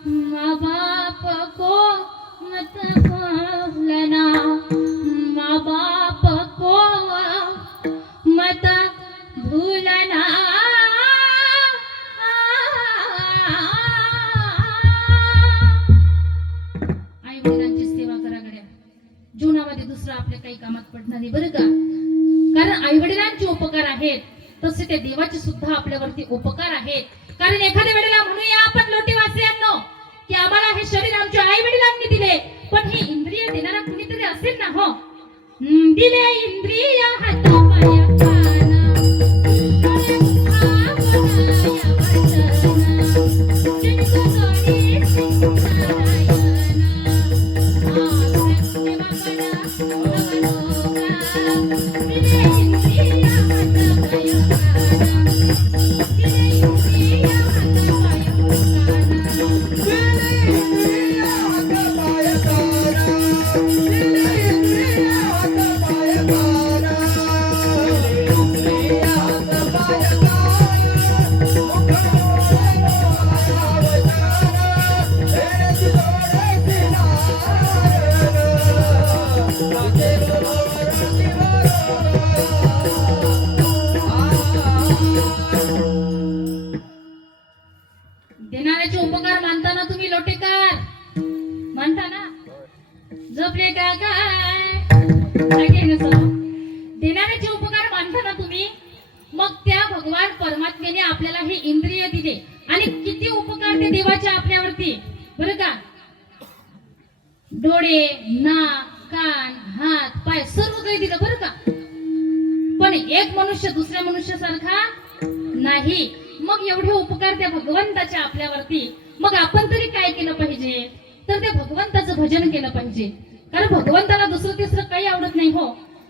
माँ बाप को मत भूलना, माँ बाप को मत भूलना. आई वडिलांची सेवा करा गड्या, जीवनामध्ये दुसरं आपल्या काही कामात पडणार नाही बरं का. कारण आई वडिलांचे उपकार आहेत तसे त्या देवाचे सुद्धा आपल्यावरती उपकार आहेत. कारण एखाद्या वेळेला म्हणूया आपण लोटीवासियांनो की आम्हाला हे शरीर आमच्या आई वडिलांनी दिले, पण हे इंद्रिय देणारा कुणीतरी असेल ना हो. दिले इंद्रिय हातपाय कान, Hey, देणाऱ्याचे उपकार मानताना तुम्ही लोटेकार मानता ना? जपले का काय देणाऱ्याचे उपकार मानताना तुम्ही, मग त्या भगवान परमात्म्याने आपल्याला हे इंद्रिय दिले आणि किती उपकार ते देवाचे आपल्यावरती, बरं का? डोळे, नाक, कान, हात, पाय सर्व काही दिलं, बरं का? पण एक मनुष्य दुसऱ्या मनुष्यासारखा नाही. मग एवढे उपकार त्या भगवंताच्या आपल्यावरती, मग आपण तरी काय केलं पाहिजे? तर त्या भगवंताचं भजन केलं पाहिजे. कारण भगवंताला दुसरं तिसरं काही आवडत नाही. हो,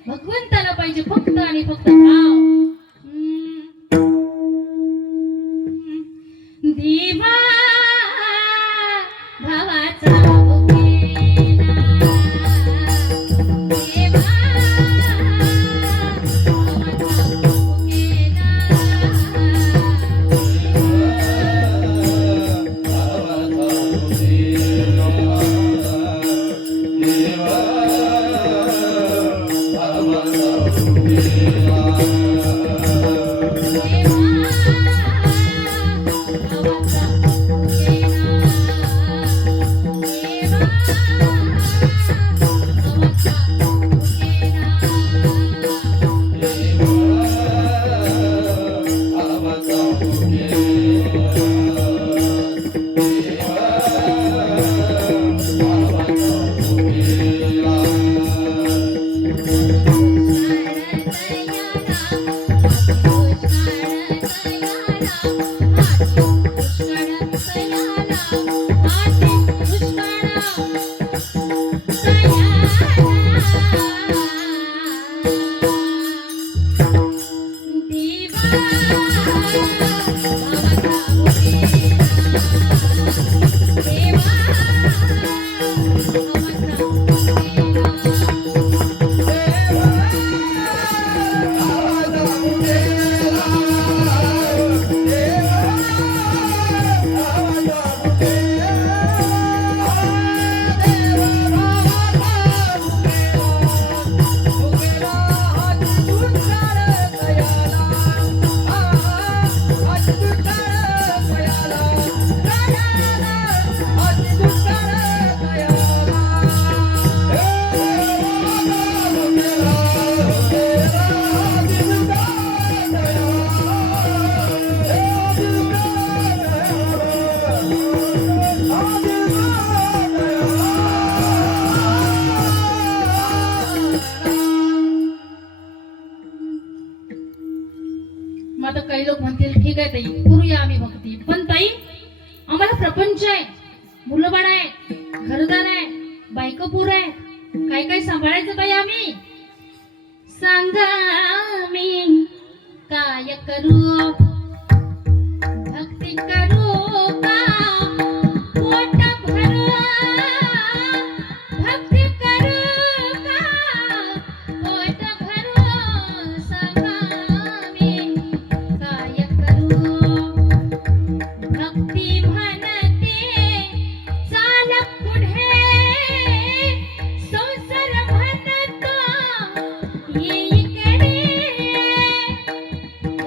भगवंताला पाहिजे फक्त आणि फक्त भाव. देवा भावाचा उकेला, देवा भावाचा उकेला. मग आता काही लोक म्हणतील ठीक आहे ताई, करूया आम्ही भक्ती. पण ताई, आम्हाला प्रपंच आहे, मुलंबाळ आहे, घरदार आहे, बायकोपूर आहे, काय काय सांभाळायचं ताई आम्ही. सांगा मी काय करू, भक्ती करू का पोट भरू, भक्ती करू का पोट भरू. सांगा मी काय करू, भक्ती म्हणते चाल पुढे, संसार म्हणतो ये इकडे.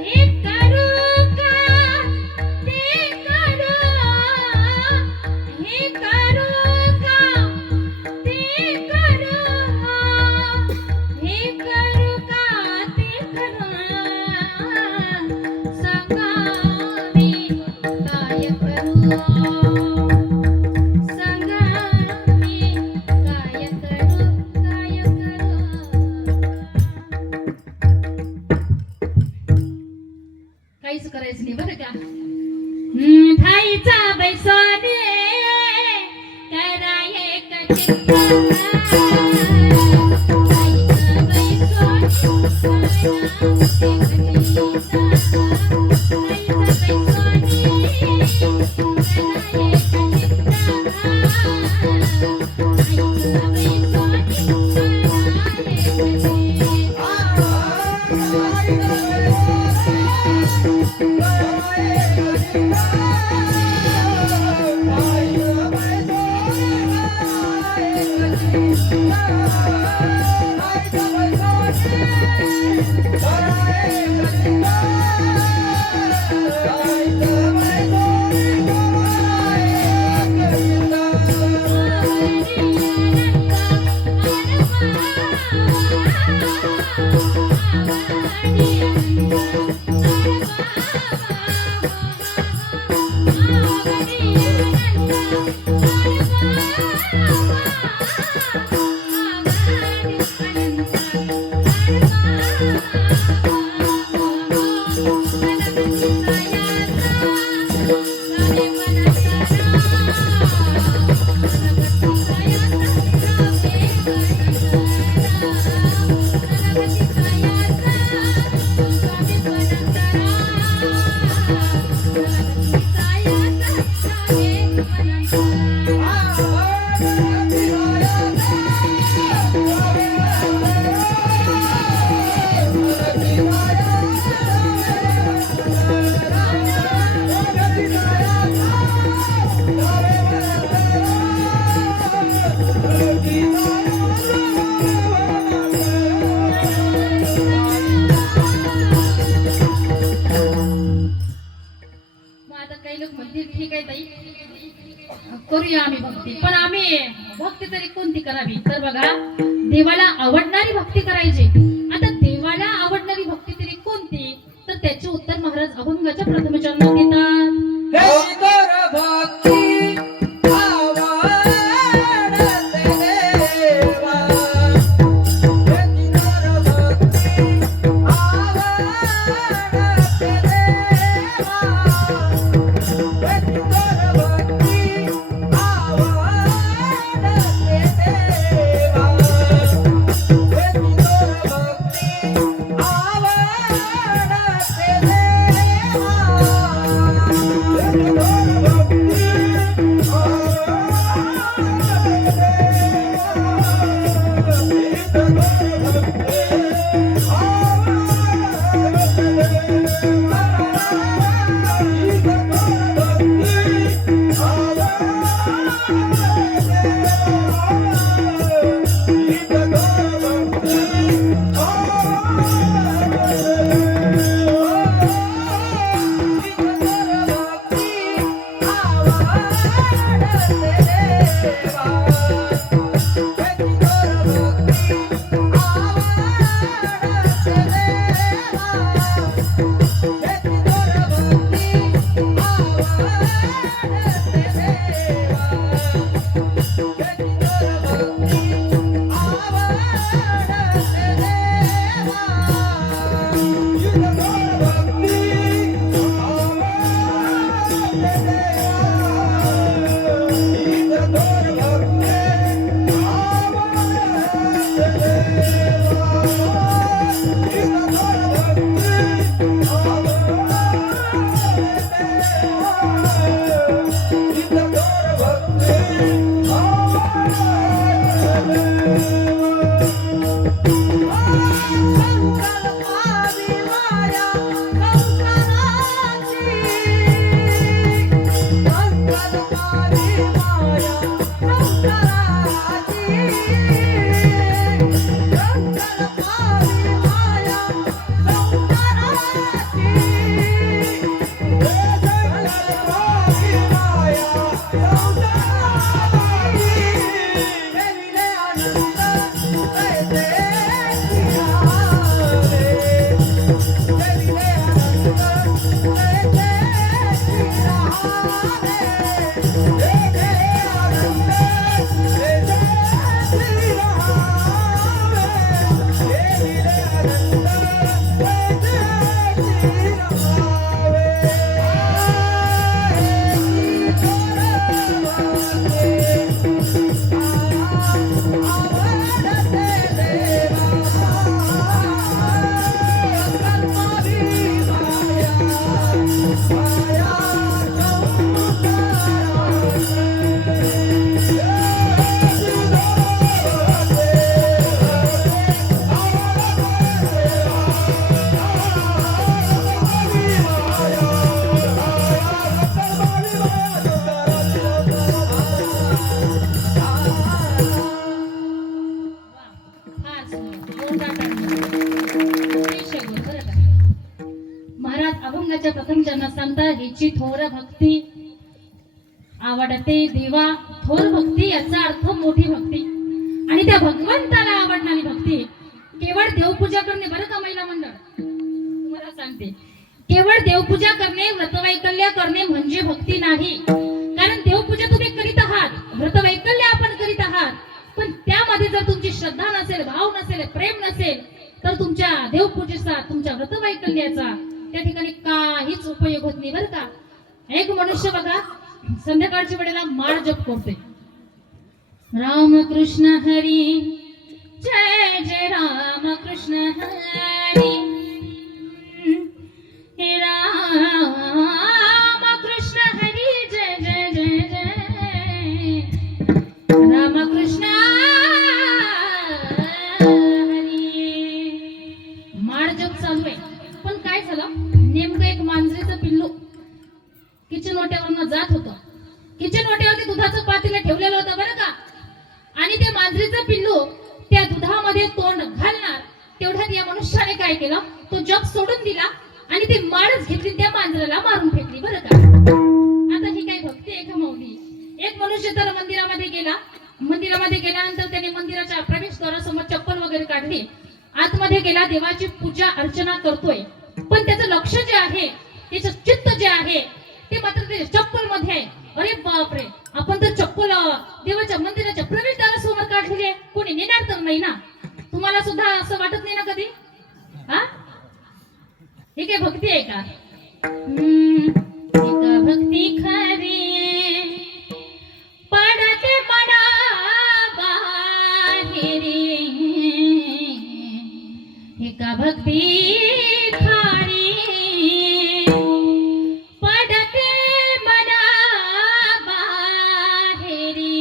हे करू का ते करू, हे करू का ते करू, हे करू का ते करू. सांगा मी काय करू, सांगा मी काय करू, काय करू. काहीच करायचं नाही, बरं का? थाईचा बैसोने कराये कचिंता, थाईचा बैसोने काही लोक म्हणतील ठीक आहे ताई करूया आम्ही भक्ती, पण आम्ही भक्ती तरी कोणती करावी? तर बघा, देवाला आवडणारी भक्ती करायची. आता देवाला आवडणारी भक्ती तरी कोणती? तर त्याचे उत्तर महाराज अभंगाच्या प्रथम चरणात देतात. हे कर भक्ती आवडते देवा. हे कर भक्ती आवडते देवा. हे कर भक्ती आवडते देवा. हे कर भक्ती आवडते महाराज अभंगाच्या प्रथम चरणात सांगतात, हिची थोर भक्ती आवडते देवा. थोर भक्ती याचा अर्थ मोठी भक्ती, आणि त्या भगवंताला आवडणारी भक्ती. केवळ देवपूजा करणे, बरं का महिला मंडळ, तुम्हाला सांगते, केवळ देवपूजा करणे, व्रतवैकल्य करणे म्हणजे भक्ती नाही. कारण देवपूजा तुम्ही करीत आहात, व्रतवैकल्य आपण करीत आहात, पण त्यामध्ये जर तुमची श्रद्धा नसेल, भाव नसेल, प्रेम नसेल, तर तुमच्या देवपूजेचा, तुमच्या व्रतवैकल्याचा त्या ठिकाणी काहीच उपयोग होत नाही, बरं का. एक मनुष्य बघा संध्याकाळच्या वेळेला माळ जप करते, राम कृष्ण हरी जय जय राम कृष्ण हरी, हे राम कृष्ण हरी जय जय जय जय राम कृष्ण हरी. माळ जप चालू आहे, पण काय झालं, नेमकं एक मांजरीचं पिल्लू किचन वाट्यावरनं जात होतं. किचन वाट्यावरती दुधाचं पातेलं ठेवलेलं होतं, बरं का. आणि ते मांजरीचं पिल्लू त्या दुधामध्ये तोंड घालणार तेवढ्यात या मनुष्याने काय केलं, तो जप सोडून दिला आणि ती माळच घेतली, त्या मांजराला मारून फेकली, बरं का. गेला. मंदिरामध्ये गेल्यानंतर त्याने मंदिराच्या प्रवेशद्वारासमोर चप्पल वगैरे काढली. आतमध्ये गेला, देवाची पूजा अर्चना करतोय. पण त्याचं लक्ष जे आहे, त्याचं चित्त जे आहे ते मात्र ते चप्पल मध्ये आहे. अरे बापरे, आपण तर चप्पल देवाच्या मंदिराच्या प्रवेशद्वारासमोर काढलेली आहे, कोणी नेणार तर नाही ना. तुम्हाला सुद्धा असं वाटत नाही ना कधी? हा, हे काय भक्ती आहे का? भक्ती खरी पडते मना बाहेरी, हे का भक्ती खरी पडते मना बाहेरी,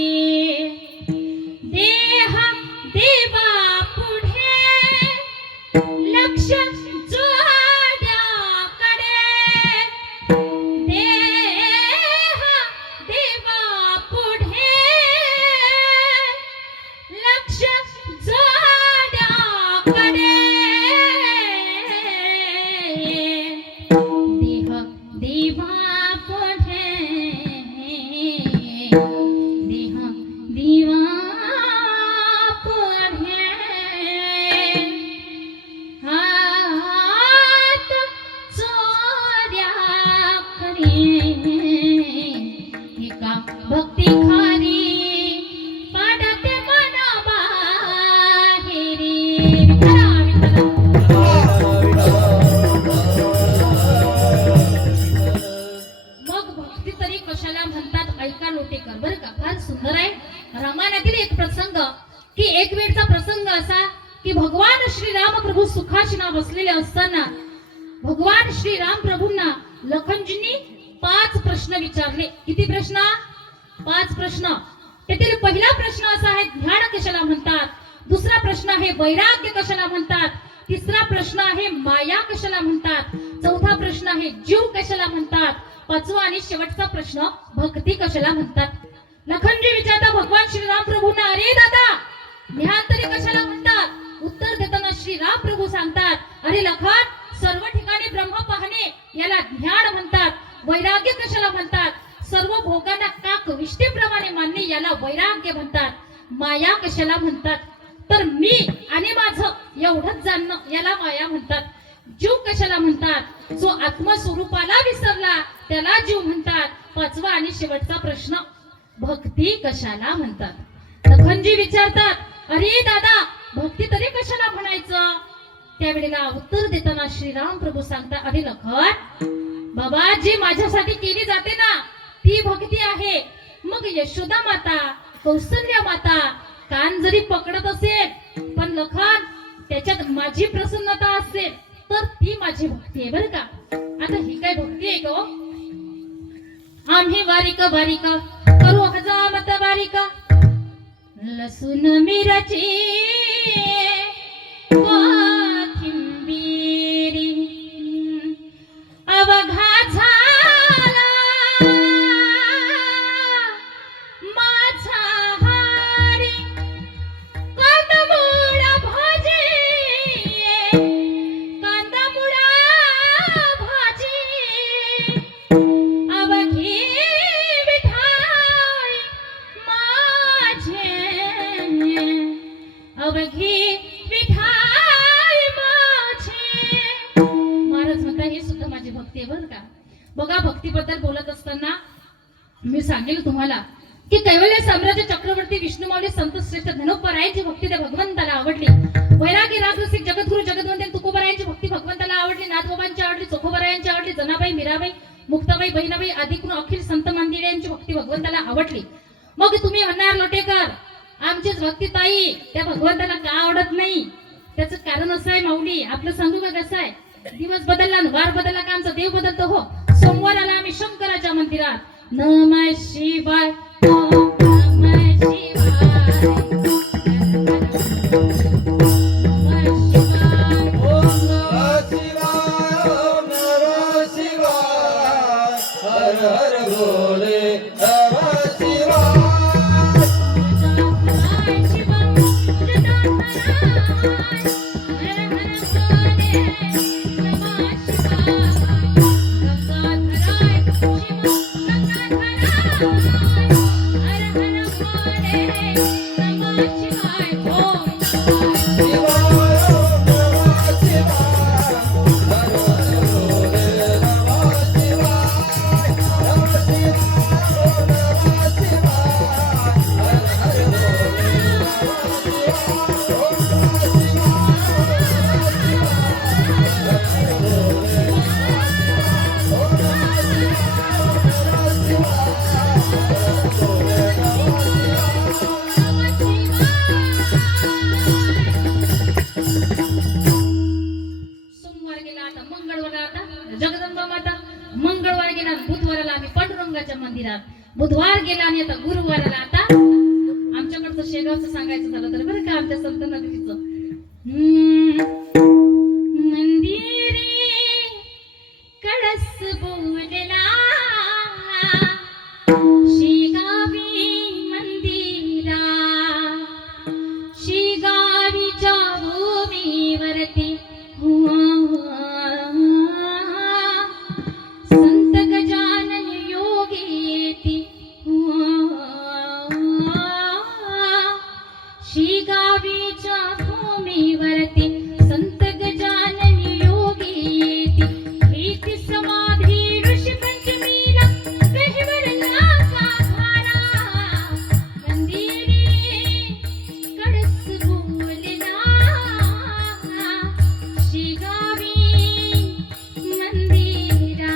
देह देवा पुढे लक्ष भक्ती खारी पाडते मना बाहेरी. मग भक्ती तरी कशाला म्हणतात ऐका लोटेकर, बरं का. फार सुंदर आहे रामायणातील एक प्रसंग, की एक वेळचा प्रसंग असा की भगवान श्रीराम प्रभू सुखासना बसलेले असताना भगवान श्रीराम प्रभूंना लखनजींनी 5 प्रश्न विचारले. किती प्रश्न? 5 प्रश्न. त्यातील पहिला प्रश्न असा आहे, ध्यान कशाला म्हणतात. दुसरा प्रश्न आहे, वैराग्य कशाला म्हणतात. तिसरा प्रश्न आहे, माया कशाला म्हणतात. चौथा प्रश्न आहे, जीव कशाला म्हणतात. पाचवा आणि शेवटचा प्रश्न, भक्ती कशाला म्हणतात. लखनजी विचारता भगवान श्रीराम प्रभूंना, अरे दादा, ध्यान तरी कशाला म्हणतात. उत्तर देताना श्रीराम प्रभू सांगतात, अरे लखन, सर्व ठिकाणी ब्रह्म पाहणे याला ध्यान म्हणतात. वैराग्य कशाला म्हणतात. सर्व भोगांना काक विष्टेप्रमाणे मानणे याला वैराग्य म्हणतात. माया कशाला म्हणतात. तर मी आणि माझं एवढंच जाणणं याला माया म्हणतात. जीव कशाला म्हणतात. जो आत्मस्वरूपाला विसरला त्याला जीव म्हणतात. पाचवा आणि शेवटचा प्रश्न, भक्ती कशाला म्हणतात. लखनजी विचारतात, अरे दादा, भक्ती तरी कशाला म्हणायचं. त्यावेळेला उत्तर देताना श्रीराम प्रभू सांगतात, अरे लखन बाबा, जी माझ्यासाठी केली जाते ना ती भक्ती आहे. मग यशोदा माता, कौसल्या माता कान जरी पकडत असेल पण लखन त्याच्यात माझी प्रसन्नता असेल तर ती माझी भक्ती आहे, बरं का. आता ही काय भक्ती आहे का. आम्ही बारीक बारीक करू हजामत बारीक, लसूण मिरची कोथिंबीरी अवघा झाला माझा हारी, कंदमुळा भाजी कंदमुळा भाजी, अवघी विठाई माझे, अवघी विठाई माझे. महाराज म्हणता हे सुद्धा माझी भक्ती आहे, बरं का. बघा, भक्तीबद्दल बोलत असताना मी सांगेल तुम्हाला की कैवल्य साम्राज्य चक्रवर्ती विष्णुमाऊली संत श्रेष्ठ धनोपरायांची भक्ती त्या भगवंताला आवडली. वैरागी राजरसिक जगद्गुरु जगदवंदन तुकोबरायांची भक्ती भगवंताला आवडली. नाथबाबांची आवडली, चोखोबरायांची आवडली, जनाबाई, मीराबाई, मुक्ताबाई, बहिणाबाई आदी करून अखिल संत मंदिरांची भक्ती भगवंताला आवडली. मग तुम्ही म्हणणार, लोटेकर, आमचीच भक्ती ताई त्या भगवंताला का आवडत नाही. त्याचं कारण असं आहे माऊली, आपलं सांगू का कसं आहे. दिवस बदलला, वार बदलला का आमचा देव बदलतो. हो, सोमवाराला आम्ही शंकराच्या मंदिरात नमः शिवाय नमः शिवाय नमः शिवाय ओम नमः शिवाय, ओम नमः शिवाय, हर हर भोले नमः शिवाय. हर हर भोले मंदिरात बुधवार गेला आणि आता गुरुवार आला. आता आमच्याकडचं शेगावचं सांगायचं झालं तर बरं का आमच्या संत नगरीचं मंदिरे कळस बोलला शेगावी मंदिरा शेगावीच्या भूमीवरती संत गजानन योगी येती शेगावीच्या भूमीवरती संत गजानन योगी येती हेती समाधी ऋषी पंचमीला गहिवरला साधारा मंदिरे कळस बोलला शेगावी मंदिरा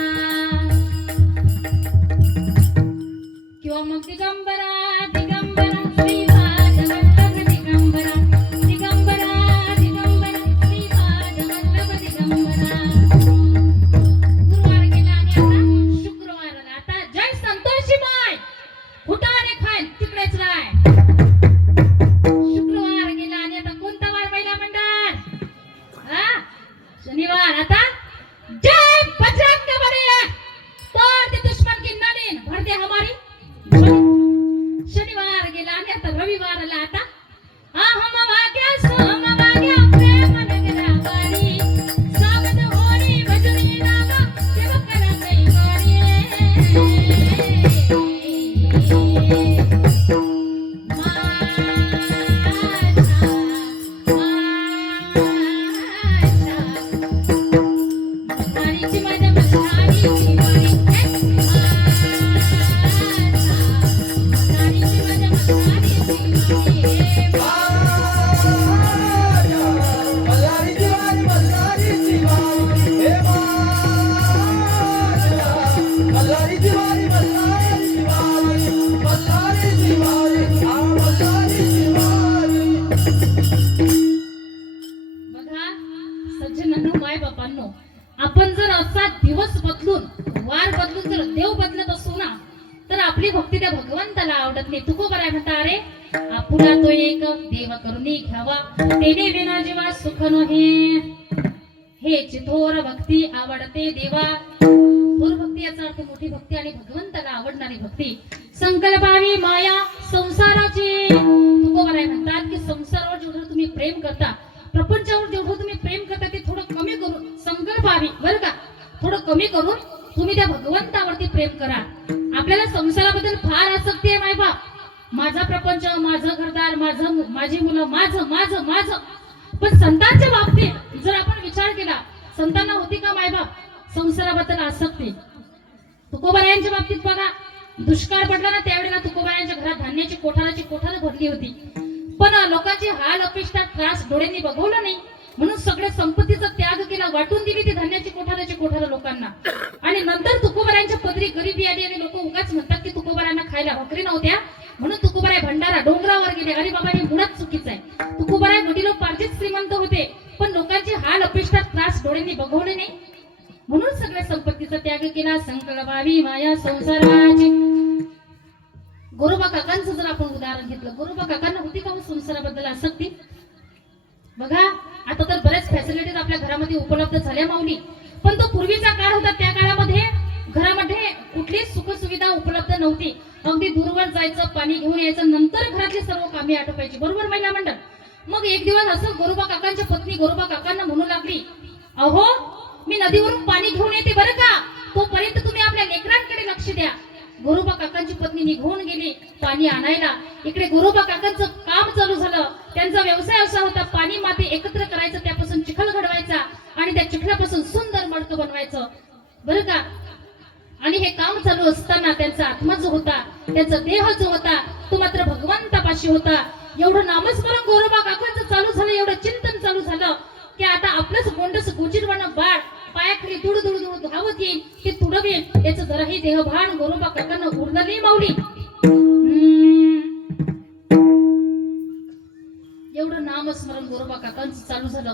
किंवा मग दिगंबरा दिगंबरा श्रीपाद वल्लभ दिगंबरा दिगंबरा दिगंबरा श्रीपाद वल्लभ दिगंबरा. गुरुवार गेला आणि आता शुक्रवार आला. आता जय संतोषी माय फुटाणे खाय तिकडेच राय. शुक्रवार गेला आणि आता कोणता वार महिला मंडळ हा शनिवार. आता जय बजरंग बली तोड़ दे दुश्मन की नलीन भर दे हमारी. शनिवार गेला आणि आता रविवार आला. आता हम वाग्या प्रेम नगरावारी सावध होणी भजनी नामा सेवकरा कैवारी मस्तानीची माझ्या मस्तानीची वारी मस्तानीची माझ्या मस्तानीची मल्हारीची वारी मल्हारीची वारी हे मल्हारीची वारी मल्हारीची वारी मल्हारीची वारी मल्हारीची वारी. बघा सज्जनांनो माय बापांनो आपण जर असा दिवस बदलून वार बदलून जर देव बदलत असू ना तर आपली भक्ती त्या भगवंताला आवडत नाही. तुकोबराय म्हणता अरे आपुला तो एक देव करुणी घ्यावा तेने विना जीवा सुख नोहे हे चिथोर भक्ती आवडते देवा. थोर भक्ती याचा अर्थ मोठी भक्ती आणि भगवंताला आवडणारी भक्ती. संकल्पावी माया संसाराची. तुकोबराय म्हणतात की संसारावर जेवढं तुम्ही प्रेम करता प्रपंचावर जेवढं तुम्ही प्रेम करता ते थोडं कमी करून संकल्पावी बरं का थोडं कमी करून तुम्ही त्या भगवंतावरती प्रेम करा. आपल्याला संसाराबद्दल फार आसक्ती आहे मायबाप माझा प्रपंच माझं घरदार माझी मुलं माझं माझं माझं. पण संतांच्या बाबतीत जर आपण विचार केला संतांना होती का मायबाप संसाराबद्दल आसक्ती. तुकोबारायांच्या बाबतीत बघा दुष्काळ पडला ना त्यावेळेला तुकोबारायांच्या घरात धान्याची कोठार भरली होती. पण लोकांची हाल अपेक्षा त्रास डोळ्यांनी बघवलं नाही म्हणून सगळ्या संपत्तीचा त्याग केला वाटून दिली ती धान्याची कोठार लोकांना. आणि नंतर तुकोबारायांच्या पदरी गरिबी आली आणि लोक उगाच म्हणतात की तुकोबारायांना खायला भाकरी नव्हत्या म्हणून तुकोबाराय भंडारा डोंगरावर गेले. अरे बाबा हे मुळात चुकीचं आहे. तुकोबाराय वडिलोपार्जित श्रीमंत होते पण लोकांची हाल अपेक्षा त्रास डोळ्यांनी बघवले नाही म्हणून सगळ्या संपत्तीचा त्याग केला. संकल्पावी माया संसाराची. गोरोबा काकांचं जर आपण उदाहरण घेतलं गोरोबा काकांना होती का संसाराबद्दल आसक्ती. बघा आता तर बऱ्याच फॅसिलिटीज आपल्या घरामध्ये उपलब्ध झाल्या माऊली पण तो पूर्वीचा काळ होता त्या काळामध्ये घरामध्ये कुठलीच सुख सुविधा उपलब्ध नव्हती. अगदी दूरवर जायचं पाणी घेऊन यायचं नंतर घरातली सर्व कामे आटोपायची बरोबर महिला मंडळ. मग एक दिवस असं गोरोबा काकांच्या पत्नी गोरोबा काकांना म्हणू लागली अहो मी नदीवरून पाणी घेऊन येते बरं का तोपर्यंत तुम्ही आपल्या लेकरांकडे लक्ष द्या. गोरोबा काकांची पत्नी निघून गेली पाणी आणायला. इकडे गोरोबा काकांचं काम चालू झालं. त्यांचा व्यवसाय असा होता पाणी माती एकत्र करायचं त्यापासून चिखल घडवायचा आणि त्या चिखलापासून सुंदर मडकं बनवायचं बरं का. आणि हे काम चालू असताना त्यांचा आत्मा जो होता त्यांचा देह जो होता तो मात्र भगवंतापाशी होता. एवढं नामस्मरण गोरोबा काकांचं चालू झालं एवढं चिंतन चालू झालं की आता आपलंच गोंडस गोचिरवाणं बाळ पायाखाली दुड दुड दुड धावत येईल ते तुडवेल याचं जराही देहभान गोरोबा काकांना उरलं नाही माऊली. एवढं नामस्मरण गोरोबा काकांचं चालू झालं.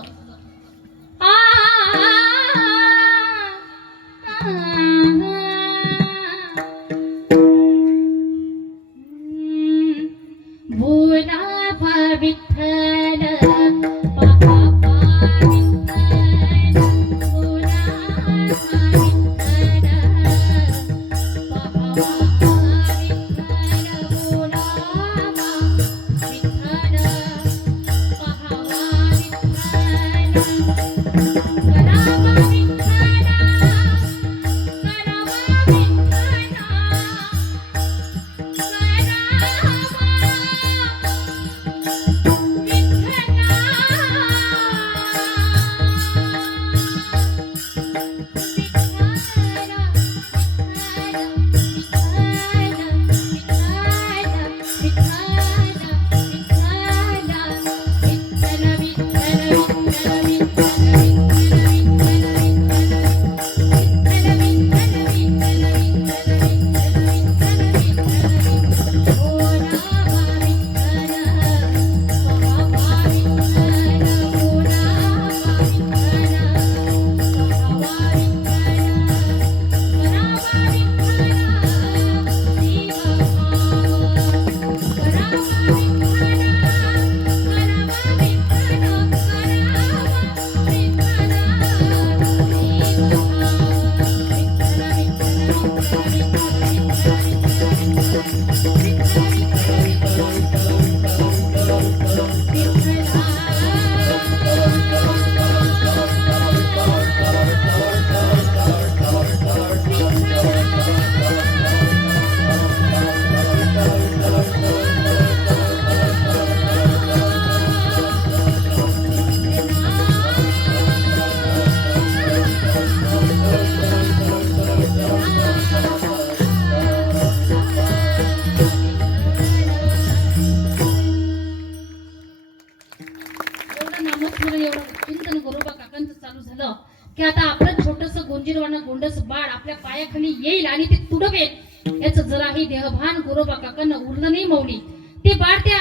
की आता आपलं छोटस गोंजीरवाणं गोंडस बाळ आपल्या पायाखाली येईल आणि ते तुडवेल याच जराही देहभान गोरोबा काकांना उरलं नाही मौली. ते बाळ त्या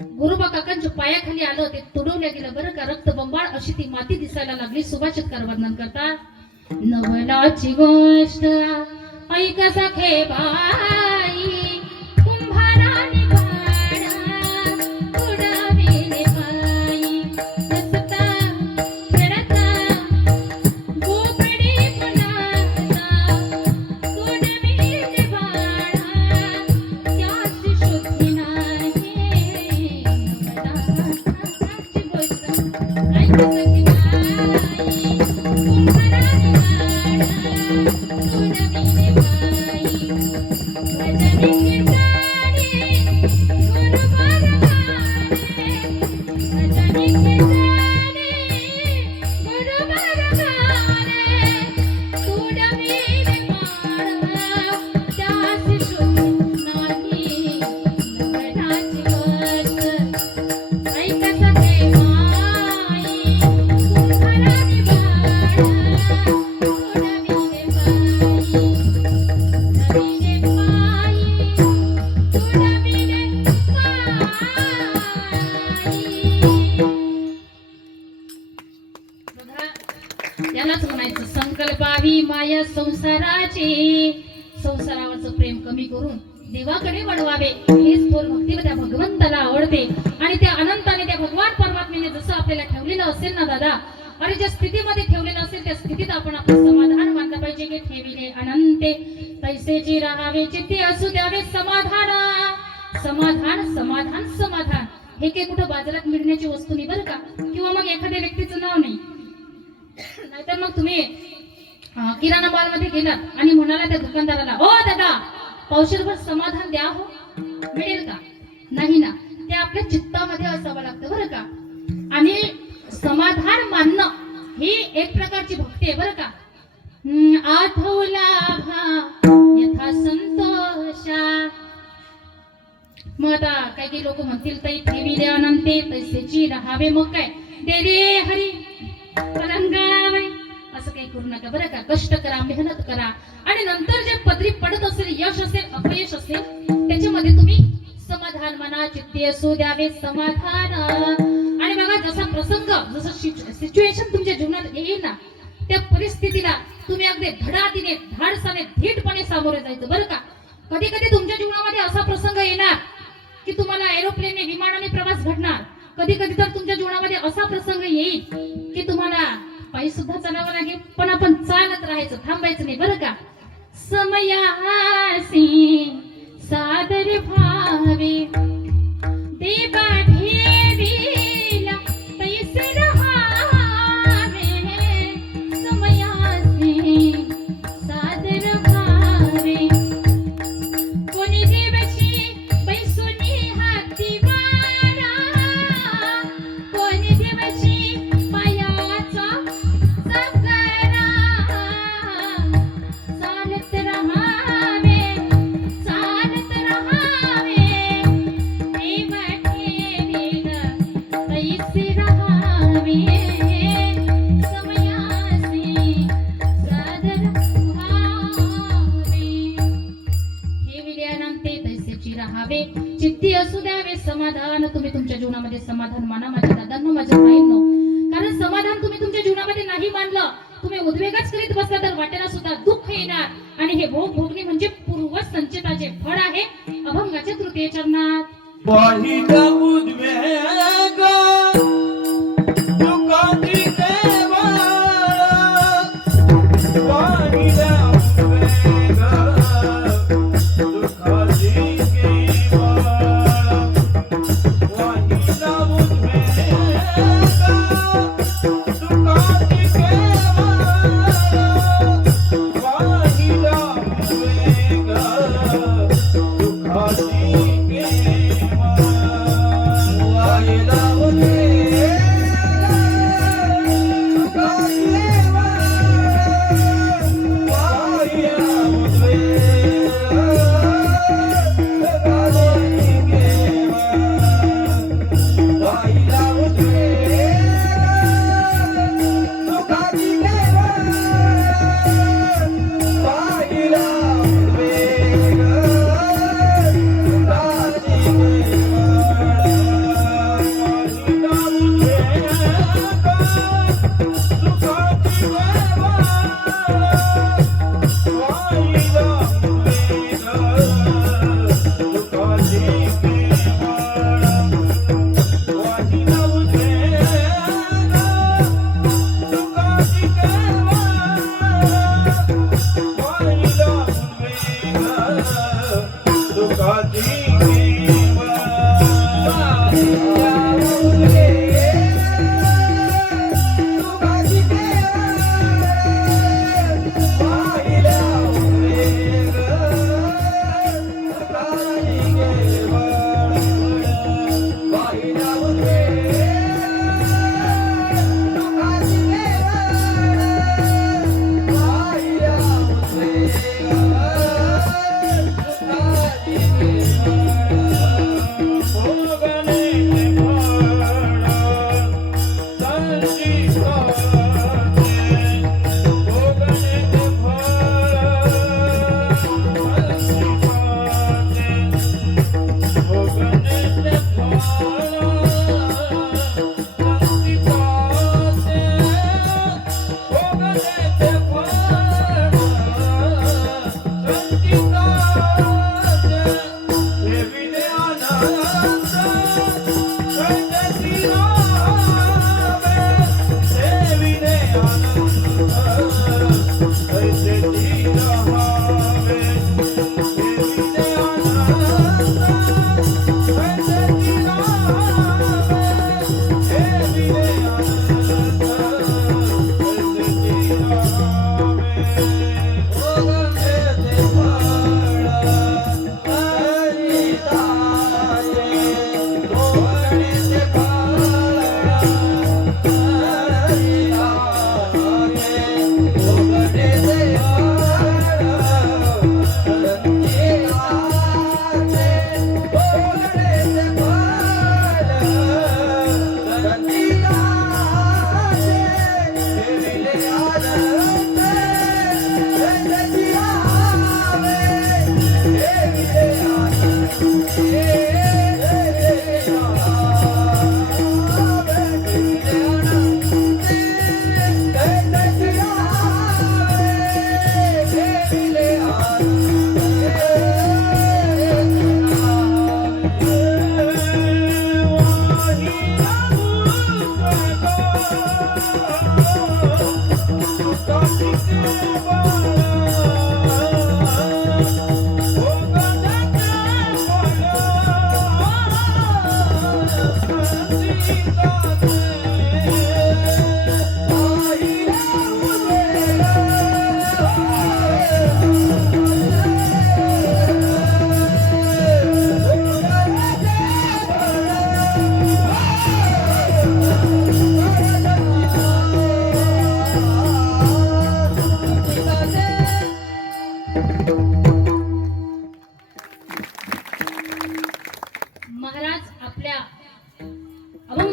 गोरोबा काकांच्या पायाखाली आलं, ते तुडवल्या गेलं बरं का. रक्त बंबाळ अशी ती माती दिसायला लागली. सुभाषितकार वर्णन करता. नवलाची गोष्ट ऐका सखे बाई, कुंभाराने बाळा तुडविले पायी. हसता खेळता गोपडी फुलाचा तुडविले बाळा, त्याची शुद्धी नाही. नवलाची गोष्ट ऐका सखे बाई, कुंभाराने यालाच म्हणायचं संकल्पावी माया संसाराची. संसारावरचं प्रेम कमी करून देवाकडे वळवावे. हेच थोर भक्ती त्या भगवंताला आवडते. आणि त्या अनंताने त्या भगवान परमात्म्याने जसं आपल्याला ठेवलेलं असेल ना दादा, आणि ज्या स्थितीमध्ये ठेवलेलं असेल त्या स्थितीत आपण आपलं समाधान मानलं पाहिजे. की ठेविले अनंते तैसेची राहावे चित्ती असू द्यावे समाधान. समाधान समाधान समाधान हे काही कुठं बाजारात मिळण्याची वस्तू नाही बरं का, किंवा मग एखाद्या व्यक्तीचं नाव नाही. नाहीतर मग तुम्ही किराणा माल मध्ये गेलात आणि म्हणाला त्या दुकानदाराला, ओ दादा पावशेरभर समाधान द्या हो, मिळेल का? नाही ना. ते आपल्या चित्तामध्ये असावं लागतं बरं का. आणि समाधान मानणं ही एक प्रकारची भक्ती आहे बरं का. आठवला यथा संतोषा. मग आता काही लोक म्हणतील ताई ठेविले अनंते तैसेची राहावे. मग काय दे रे हरी पलंगावे, असं काही करू नका बरं का. कष्ट करा, मेहनत करा, आणि नंतर जे पदरी पडत असेल, यश असेल अपयश असेल, त्याच्यामध्ये तुम्ही समाधान मना चित्ती असू द्यावे समाधान. आणि बघा जसा प्रसंग, जसं सिच्युएशन तुमच्या जीवनात येईल ना, त्या परिस्थितीला तुम्ही अगदी धडाधीने धाडसाने धीटपणे सामोरे जायचं बरं का. कधी कधी तुमच्या जीवनामध्ये असा प्रसंग येणार की तुम्हाला एरोप्लेनने विमानाने प्रवास घडणार. कधी कधी तर तुमच्या जीवनामध्ये असा प्रसंग येईल की तुम्हाला पायी सुद्धा चालावं लागेल, पण आपण चालत राहायचं, थांबायचं नाही बरं का. समयासी सादर भावे देवा ठेवीला पैसे रहावे समयासी सादर भावे कोणी देवाची बैसुनी हाती वारा कोणी देवाची पायाचा साकारा चालत रहावे देवा ठेवीला पैसे रहावे समयासी सादर भावे हे विलयानंते तैसेची राहावे चित्ती असू द्यावे समाधान तुम्ही तुमच्या जीवनामध्ये समाधान माना माझ्या दादांनो माझ्या ताईंनो कारण समाधान तुम्ही तुमच्या जीवनामध्ये नाही मानलं तुम्ही उद्वेगच करीत बसला तर वाटेला सुद्धा दुःख येणार आणि हे भोग भोगणे म्हणजे पूर्व संचिताचे फळ आहे अभंगाच्या तृतीय चरणात वाहिला उद्वेग दुःखाची केवळ वाहिला उद्वेग दुःखाची केवळ वाहिला उद्वेग दुःखाची केवळ वाहिला उद्वेग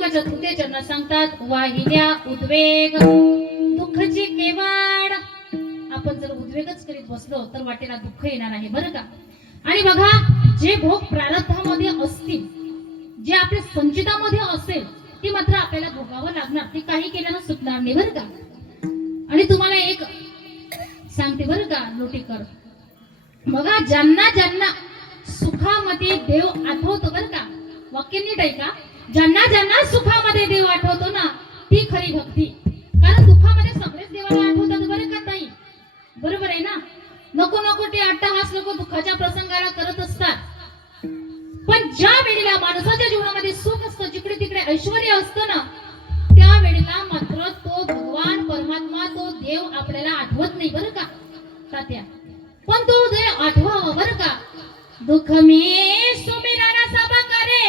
माझ्या तृतीय चरणात सांगतात वाहिल्या उद्वेग दुःखची केवाड. आपण जर उद्वेगच करीत बसलो तर वाटेला दुःख येणार आहे बरं का. आणि बघा जे भोग प्रारब्धामध्ये असतील, जे आपल्या संचितामध्ये असेल ती मात्र आपल्याला भोगावं लागणार, ते काही केल्यानं सुटणार नाही बरं का. आणि तुम्हाला एक सांगते बरं का लोटीकर, बघा ज्यांना ज्यांना सुखामध्ये देव आठवतो बरं का, वाक्य नीट आहे का, ज्यांना ज्यांना सुखामध्ये देव आठवतो ना ती खरी भक्ती. कारण दुःखामध्ये सगळेच देवाला आठवतात बरं का ताई, बरोबर आहे ना. नको नको ते अट्टहास लोक दुःखाच्या प्रसंगाला करत असतात, पण ज्या वेळेला माणसाच्या जीवनामध्ये सुख असतं, जिकडे तिकडे ऐश्वर्य असतं ना, त्या वेळेला मात्र तो भगवान परमात्मा तो देव आपल्याला आठवत नाही बरं का तात्या. पण तो देव आठवावा बरं का. दुःख में सुमिरन सब करे,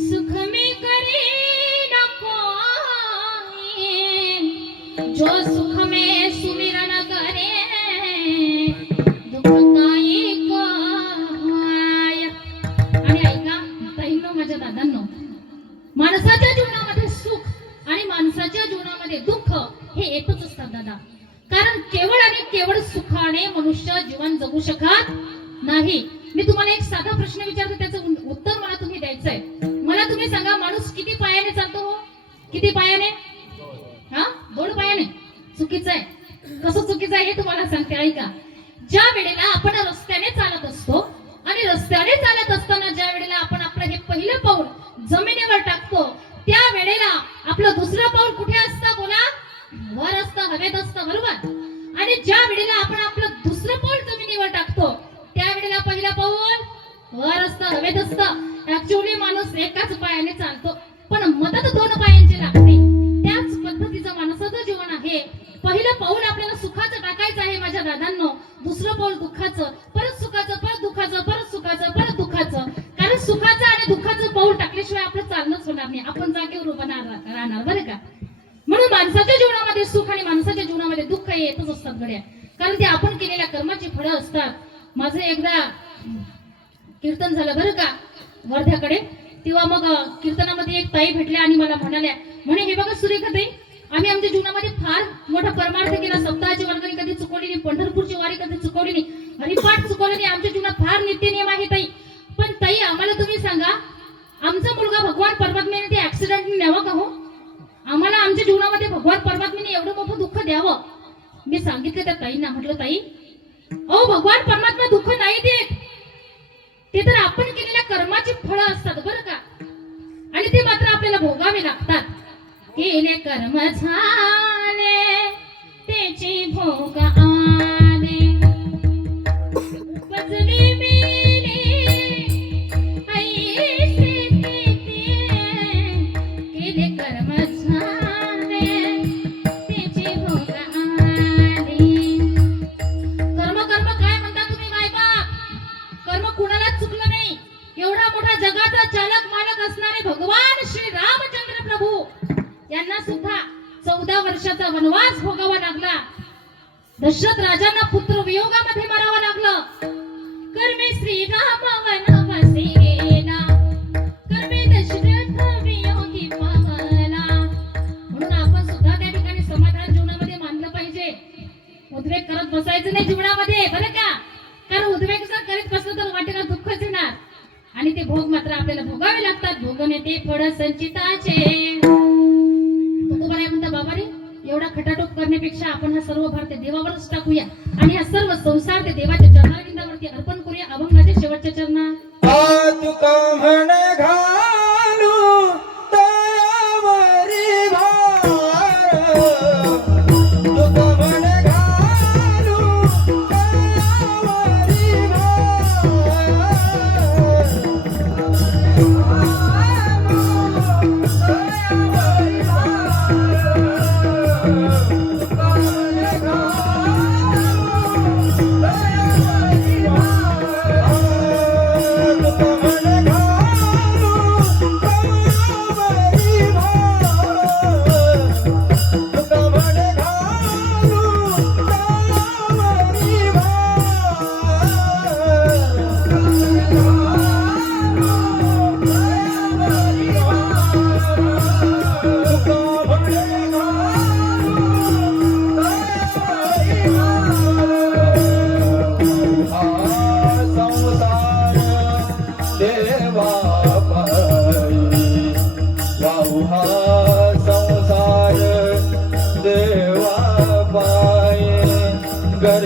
सुख में करे न कोई, जो सुख में सुमिरन करे दुःख काही काय. आणि ऐका ताईंनो माझ्या दादांनो, माणसाच्या जीवनामध्ये सुख आणि माणसाच्या जीवनामध्ये दुःख हे एकच असतात दादा. कारण केवळ आणि केवळ सुखाने मनुष्य जीवन जगू शकत नाही. मी तुम्हाला एक साधा प्रश्न विचारतो, त्याचं उत्तर मला तुम्ही द्यायचंय. मला तुम्ही सांगा माणूस किती पायाने चालतो हो? किती पायाने? हा, 2 पायाने. चुकीचं आहे. कसं चुकीचं आहे हे तुम्हाला सांगते ऐका. ज्या वेळेला आपण रस्त्याने चालत असतो आणि रस्त्याने चालत असताना ज्या वेळेला आपण आपलं हे पहिलं पाऊल जमिनीवर टाकतो, त्या वेळेला आपलं दुसरं पाऊल कुठे असतं बोला? वर असतं, हवेत असतं बरोबर. आणि ज्या वेळेला आपण आपलं दुसरं पाऊल जमिनीवर टाकतो त्या वेळेला पहिलं पाऊल वर असतं, हवेत असतं. ऍक्च्युअली माणूस एकाच पायाने चालतो पण मदत 2 पायांची लागते. त्याच पद्धतीचं माणसाचं जीवन आहे. पहिलं पाऊल आपल्याला सुखाचं टाकायचं आहे माझ्या दादांनो, दुसरं पाऊल दुःखाचं, परत सुखाचं, परत दुःखाचं, परत सुखाचं, परत दुःखाचं. कारण सुखाचं आणि दुःखाचं पाऊल टाकल्याशिवाय आपलं चालणंच होणार नाही, आपण जागेवर उभं राहणार बरं का. म्हणून माणसाच्या जीवनामध्ये सुख आणि माणसाच्या जीवनामध्ये दुःख हे येतच असतात गड्या, कारण ते आपण केलेल्या कर्माची फळं असतात. माझं एकदा कीर्तन झालं बरं का वर्ध्याकडे, तेव्हा मग कीर्तनामध्ये एक ताई भेटल्या आणि मला म्हणाल्या, म्हणे हे बघा सुरेखा ताई, आम्ही आमच्या जीवनामध्ये फार मोठा परमार्थ केला, सप्ताहाची वर्गणी कधी चुकवली नाही, पंढरपूरची वारी कधी चुकवली नाही, हरिपाठ चुकवली नाही, आमच्या जीवनात फार नित्य नियम आहे ताई. पण ताई आम्हाला तुम्ही सांगा, आमचा मुलगा भगवान परमात्म्याने ते ऍक्सिडेंटने न्यावा का हो? आम्हाला आमच्या जीवनामध्ये भगवान परमात्म्याने एवढं मोठं दुःख द्यावं? मी सांगितलं त्या ताईंना, म्हटलं ताई अहो भगवान परमात्मा दुःख नाही देत, ते तर आपण केलेल्या कर्माची फळं असतात बरं का, आणि ते मात्र आपल्याला भोगावे लागतात. केले कर्म झाले त्याची भोग आले, उपजली मेली ऐसे ते, केले कर्म झाले त्याची भोग आले. कर्म कर्म काय म्हणता तुम्ही मायबाप? कर्म कुणालाच चुकलं नाही. एवढा मोठा जगाचा चालक मालक असणारे भगवान श्री रामचंद्र प्रभू यांना सुद्धा 14 वर्षाचा वनवास भोगावा लागला. दशरथ राजांना पुत्र वियोगामध्ये मरावं लागलं. कर्मे श्री राम वनवासी गेला, कर्मे दशरथ वियोगी पावला. म्हणून आपण सुद्धा त्या ठिकाणी समाधान जीवनामध्ये मानलं पाहिजे. उद्वेग करत बसायचं नाही जीवनामध्ये बरं का, कारण उद्वेग जर करीत बसलं तर वाटेला दुःखच येणार आणि ते भोग मात्र आपल्याला भोगावे लागतात. भोगणे ते फळ संचिताचे. तुकोबा नाही म्हणता बाबा रे, एवढा खटाटोप करण्यापेक्षा आपण हा सर्व भार ते देवावरच टाकूया आणि हा सर्व संसार ते देवाच्या चरणारविंदावरती अर्पण करूया. अभंगाच्या शेवटच्या चरणात तुका म्हण घालू तयावरी भार, तुका म्हण घालू तयावरी भार.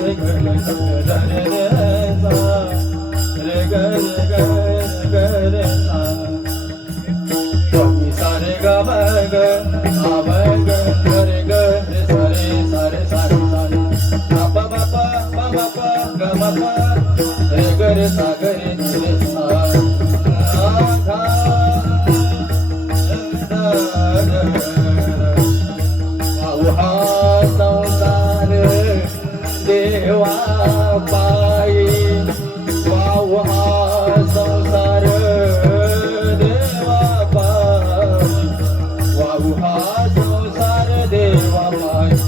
रे ग रे सा रे ग रे ग ग रे सा नी सा रे ग म ग आ म ग रे ग रे सा रे सा रे सा रे सा रे प प प प प प ग म प रे ग रे सा ग रे रे सा आ धा हा संसार देवा पायी वाव हा संसार देवा पायी वाव हा संसार देवा पायी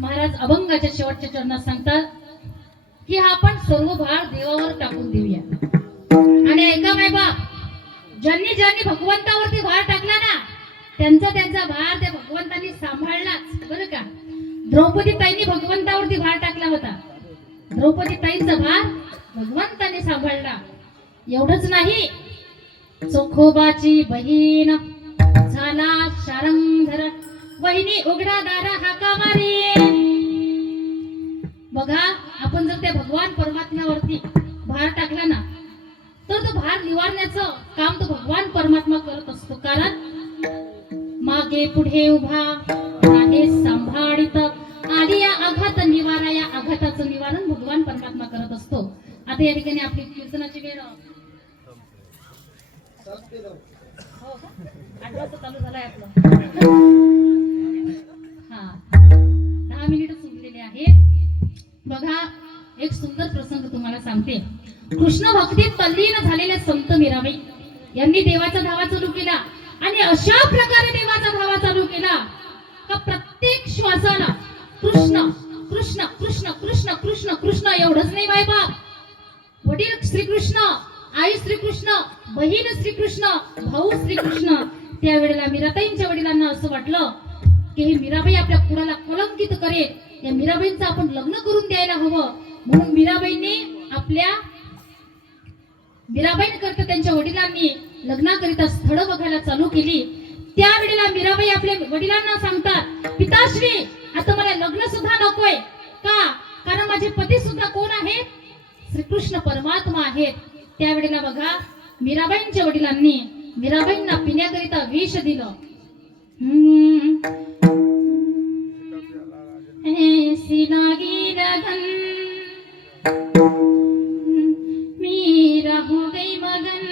महाराज अभंगाच्या शेवटच्या चरणात सांगतात की हा आपण सर्व भार देवावर टाकून देऊया. आणि ऐका माय बाप, ज्यांनी ज्यांनी भगवंतावरती भार टाकला ना त्यांचा भार त्या भगवंतांनी सांभाळलाच बरं का. द्रौपदी ताईंनी भगवंतावरती भार टाकला होता, द्रौपदी ताईंचा भार भगवंतांनी सांभाळला. एवढंच नाही, चोखोबाची बहीण झाला शारंगधर, वहिनी उघडा दारा हाका मारी. बघा, आपण जर त्या भगवान परमात्म्यावरती भार टाकला ना तर तो भार निवारण्याचं काम तो भगवान परमात्मा करत असतो. कारण मागे पुढे उभा आहे सांभाळित, आली या आघात निवारा, या आघाताचं निवारण भगवान परमात्मा करत असतो. आता या ठिकाणी आपली कीर्तनाची वेळ हो का? 8 वाजता चालू झालाय आपलं. हा, 10 मिनिट उरलेले आहेत. बघा, एक सुंदर प्रसंग तुम्हाला सांगते. कृष्ण भक्तीत तल्लीन झालेल्या संत मीराबाई यांनी देवाचा धावा चालू केला आणि अशा प्रकारे देवाचा धावा चालू केला का प्रत्येक श्वासाला कृष्ण कृष्ण कृष्ण कृष्ण कृष्ण कृष्ण. एवढंच नाही बाई बाप, वडील श्रीकृष्ण, आई श्रीकृष्ण, बहीण श्रीकृष्ण, भाऊ श्रीकृष्ण. त्यावेळेला मीराताईंच्या वडिलांना असं वाटलं की हे मीराबाई आपल्या कुळाला कलंकित करेल, या मीराबाईंचं आपण लग्न करून द्यायला हवं. म्हणून मीराबाईंकरता त्यांच्या वडिलांनी लग्नाकरिता स्थळ बघायला चालू केली. त्यावेळेला मीराबाई आपल्या वडिलांना सांगतात, पिताश्री आता मला लग्न सुद्धा नकोय. का? कारण माझे पती सुद्धा कोण आहेत? श्रीकृष्ण परमात्मा आहेत. त्यावेळेला बघा, मीराबाईंच्या वडिलांनी मीराबाईंना पिण्याकरिता विष दिलं. ऐसी लागी लगन मीरा हो गई मगन,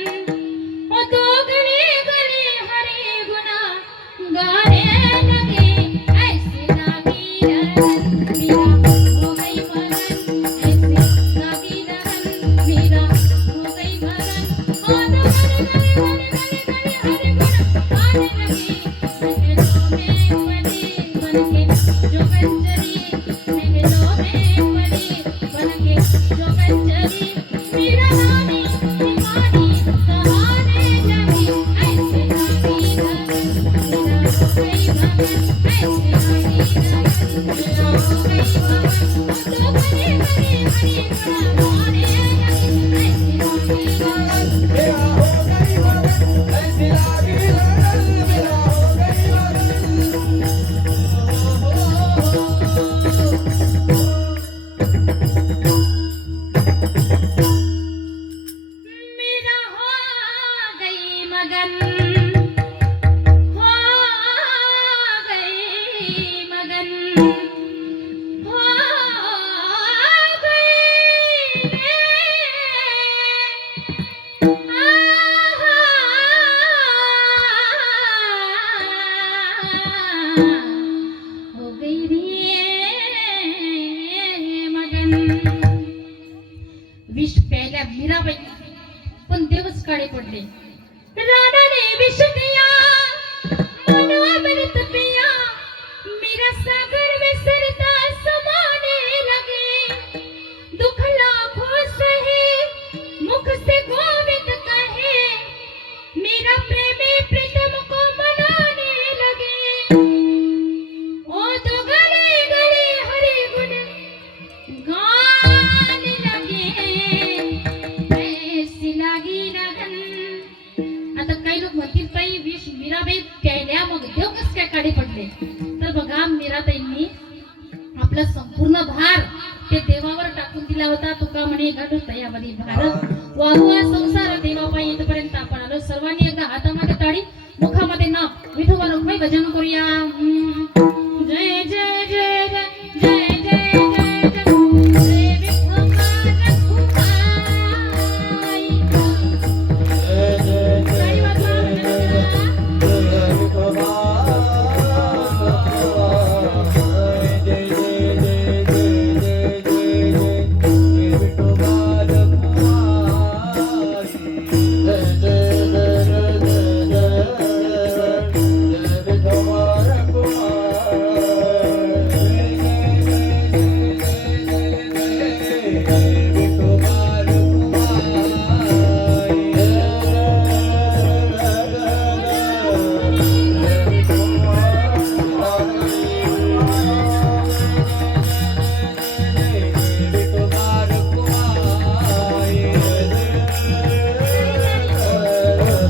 मेरा हो गई मगन ऐसी लागी लगन मेरा हो गई मगन मेरा हो गई मगन हो गई मगन हो गई हो गई रे मगन विष प्यायला मीराबाई पण देवच काळे पडले राणाने विष पिया मनोअमृत पिया मीरा सागर विसरता समाने लगे दुख लाखों सहे मुख से गोविंद कहे मेरा प्रेमी प्रीतम को मनाने लगे ओ तो गले गले हरि गुण गाने लगे ऐसी लागी लगन आता काही लोक म्हणतील ताई विष मीराबाई प्यायल्या मग देव कस काय काढे पडले तर बघा मीराताईंनी आपला संपूर्ण भार ते देवावर टाकून दिला होता तुका म्हणे घालून तयावरी भार वाहुआ संसार देवापायी इथपर्यंत आपण आलो सर्वांनी एकदा हातामध्ये टाळी मुखामध्ये नाव विठोबा रुक्माई भजन करूया जय जय जय जय जय जय जय जय जय विठोबा रखुमाई जय जय काही वाजवा जय विठोबा जय जय जय जय जय जय विठोबा रखुमाई जय जय जय जय जय विठोबा रखुमाई जय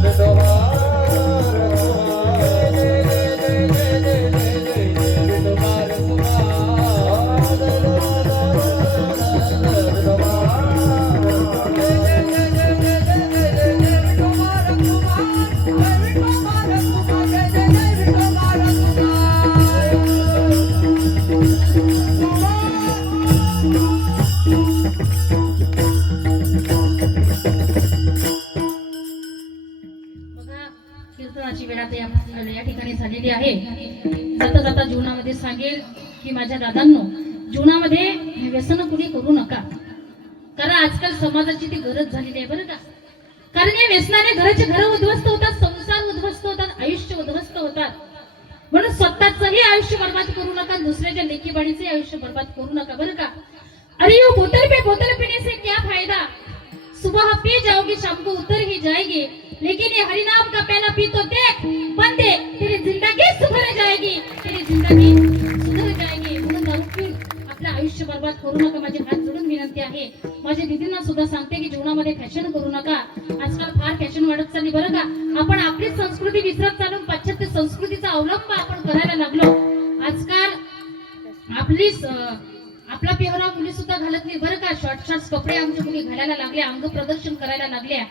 विठोबा बघा कीर्तनाची वेळ आता या ठिकाणी झालेली आहे जाता जाता जीवनामध्ये सांगेल की माझ्या दादांनो जीवनामध्ये व्यसन कुणी करू नका कारण आजकाल समाजाची ती गरज झालेली आहे बरं का कारण या व्यसनाने घराचे घर उद्ध्वस्त होतात संसार उद्ध्वस्त होतात आयुष्य उद्ध्वस्त होतात म्हणून स्वतःचंही आयुष्य बर्बाद करू नका दुसऱ्याच्या लेकीबाणीचे आयुष्य बर्बाद करू नका बरं का अरे यो बोतल पीने से क्या फायदा सुबह पी जाओगी शाम को उतर ही जाएगी लेकिन ये हरि नाम का प्याला पी तो देख बंदे तेरी जिंदगी सुधर जाएगी तेरी जिंदगी सुधर जाएगी म्हणून दारू पिऊन आपलं आयुष्य बर्बाद करू नका माझे हात जोडून विनंती आहे माझ्या दीदींना सुद्धा सांगते की जीवनामध्ये फॅशन करू नका आजकाल फार फॅशन वाढत चालली बरं का आपण आपली संस्कृती विसरत चालून पाश्चात्य संस्कृतीचा अवलंब आपण करायला लागलो आजकाल आपली आपला पेहराव मुली सुद्धा घालत नाही बरं का शॉर्ट कपडे आमच्या मुली घालायला लागले अंग प्रदर्शन करायला लागले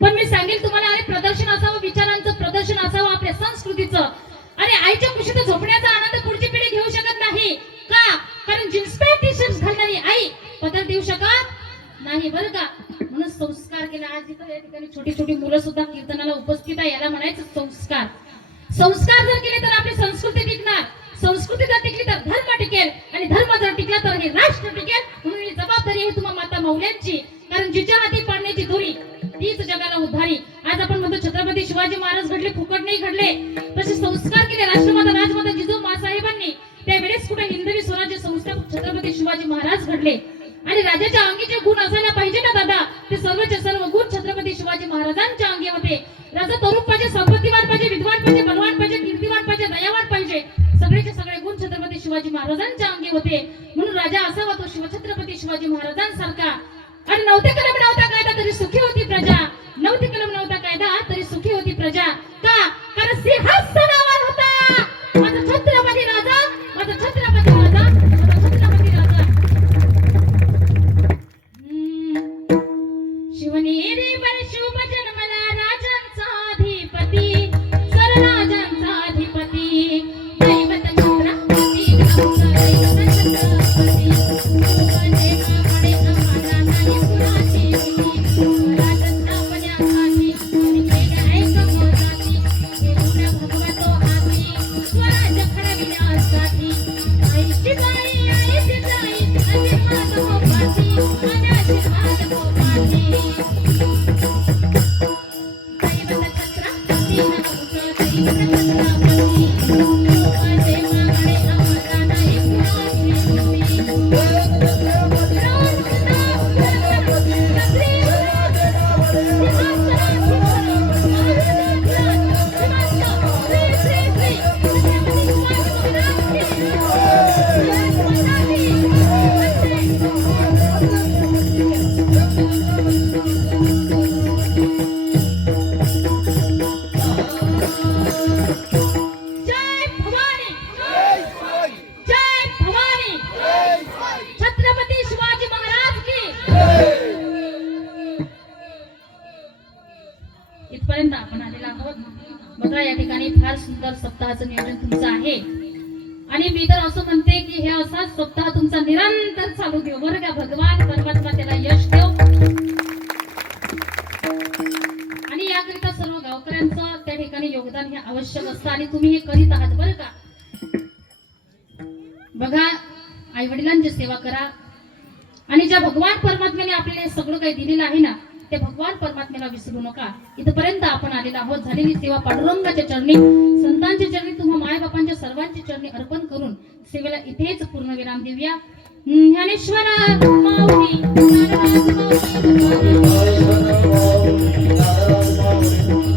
पण मी सांगेल तुम्हाला अरे प्रदर्शन असावं विचारांचं प्रदर्शन असावं आपल्या संस्कृतीचं अरे आईच्या कुशीत झोपण्याचा आनंद पुढची पिढी घेऊ शकत नाही का कारण जीन्स पॅन्ट टी शर्ट घालणारी आई पदर देऊ शकत नाही बरं का म्हणून संस्कार केला आज इथं या ठिकाणी छोटी छोटी मुलं सुद्धा कीर्तनाला उपस्थित आहे याला म्हणायचं संस्कार संस्कार जर केले तर आपली संस्कृती टिकणार संस्कृती जर टिकली तर धर्म टिकेल आणि धर्म जर टिकला तर हे राष्ट्र टिकेल म्हणून ही जबाबदारी आहे तुम्हा माता मौल्यांची कारण जिच्या हाती पाडण्याची दोरी तीच जगाला उद्धारी. आज आपण म्हणतो छत्रपती शिवाजी महाराज घडले, फुकट नाही घडले. तसे संस्कार केले राष्ट्रमाता राजमाता जिजाऊ मासाहेबांनी. त्यावेळेस कुठे हिंदवी स्वराज्य संस्थापक छत्रपती शिवाजी महाराज घडले. आणि राजाच्या अंगी जे गुण असायला पाहिजे ना दादा, ते सर्वचे सर्व गुण छत्रपती शिवाजी महाराजांच्या अंगी होते. राजा तरुण पाहिजे, संपत्तीवान पाहिजे, विद्वान पाहिजे, बलवान पाहिजे, कीर्तिवान पाहिजे, दयावान पाहिजे. सगळेचे सगळे गुण छत्रपती शिवाजी महाराजांच्या अंगी होते. म्हणून राजा असावा तो छत्रपती शिवाजी महाराजांसारखा. आणि नव्हते कलम नव्हता कायदा तरी सुखी होती प्रजा. नव्हते कलम नव्हता कायदा तरी सुखी होती प्रजा. का? कारण सिंहासनावर होता माझा छत्रपती राजा, माझा छत्रपती राजा, माझा छत्रपती राजा. शिवनेरीवर शुभ जन्मला राजांचा अधिपती, सरराजांचा अधिपती. दैवत छत्रपती, दैवत छत्रपती. वंदे मातरम आम्हाला नाही कुणाची भीती. राजस्थापण्यासाठी केले ऐक मोलाची. येऊन भगवतो हाती स्वराज्य घडविण्यासाठी. आई शिवाई, आई जिजाई, आशीर्वाद हो पाठी, माझे आशीर्वाद हो पाठी. दैवत छत्रपती, दैवत छत्रपती. वंदे मातरम आम्हाला नाही कुणाची भीती. जय भवानी, जय भवानी. छत्रपती शिवाजी महाराज की. इथपर्यंत आपण आलेलो आहोत. बघा या ठिकाणी फार सुंदर सप्ताहाचं नियोजन तुमचं आहे. आणि मी तर असं म्हणते की हे असाच सप्ताह तुमचा निरंतर चालू देव बरं का. भगवान परमात्मा त्याला यश देव. आणि याकरिता सर्व गावकऱ्यांचं त्या ठिकाणी योगदान हे आवश्यक असतं. आणि तुम्ही हे करीत आहात बरं का. बघा आई वडिलांची सेवा करा. आणि ज्या भगवान परमात्म्याने आपल्याला हे सगळं काही दिलेलं आहे ना, ते भगवान परमात्म्याला विसरू नका. इथपर्यंत आपण आलेलो आहोत. झालेली सेवा पांडुरंगाच्या चरणी, संतांच्या चरणी, तुम्हा मायबापांच्या सर्वांच्या चरणी अर्पण करून सेवेला इथेच पूर्णविराम देऊया. ज्ञानेश्वर माऊली, नारायण माऊली.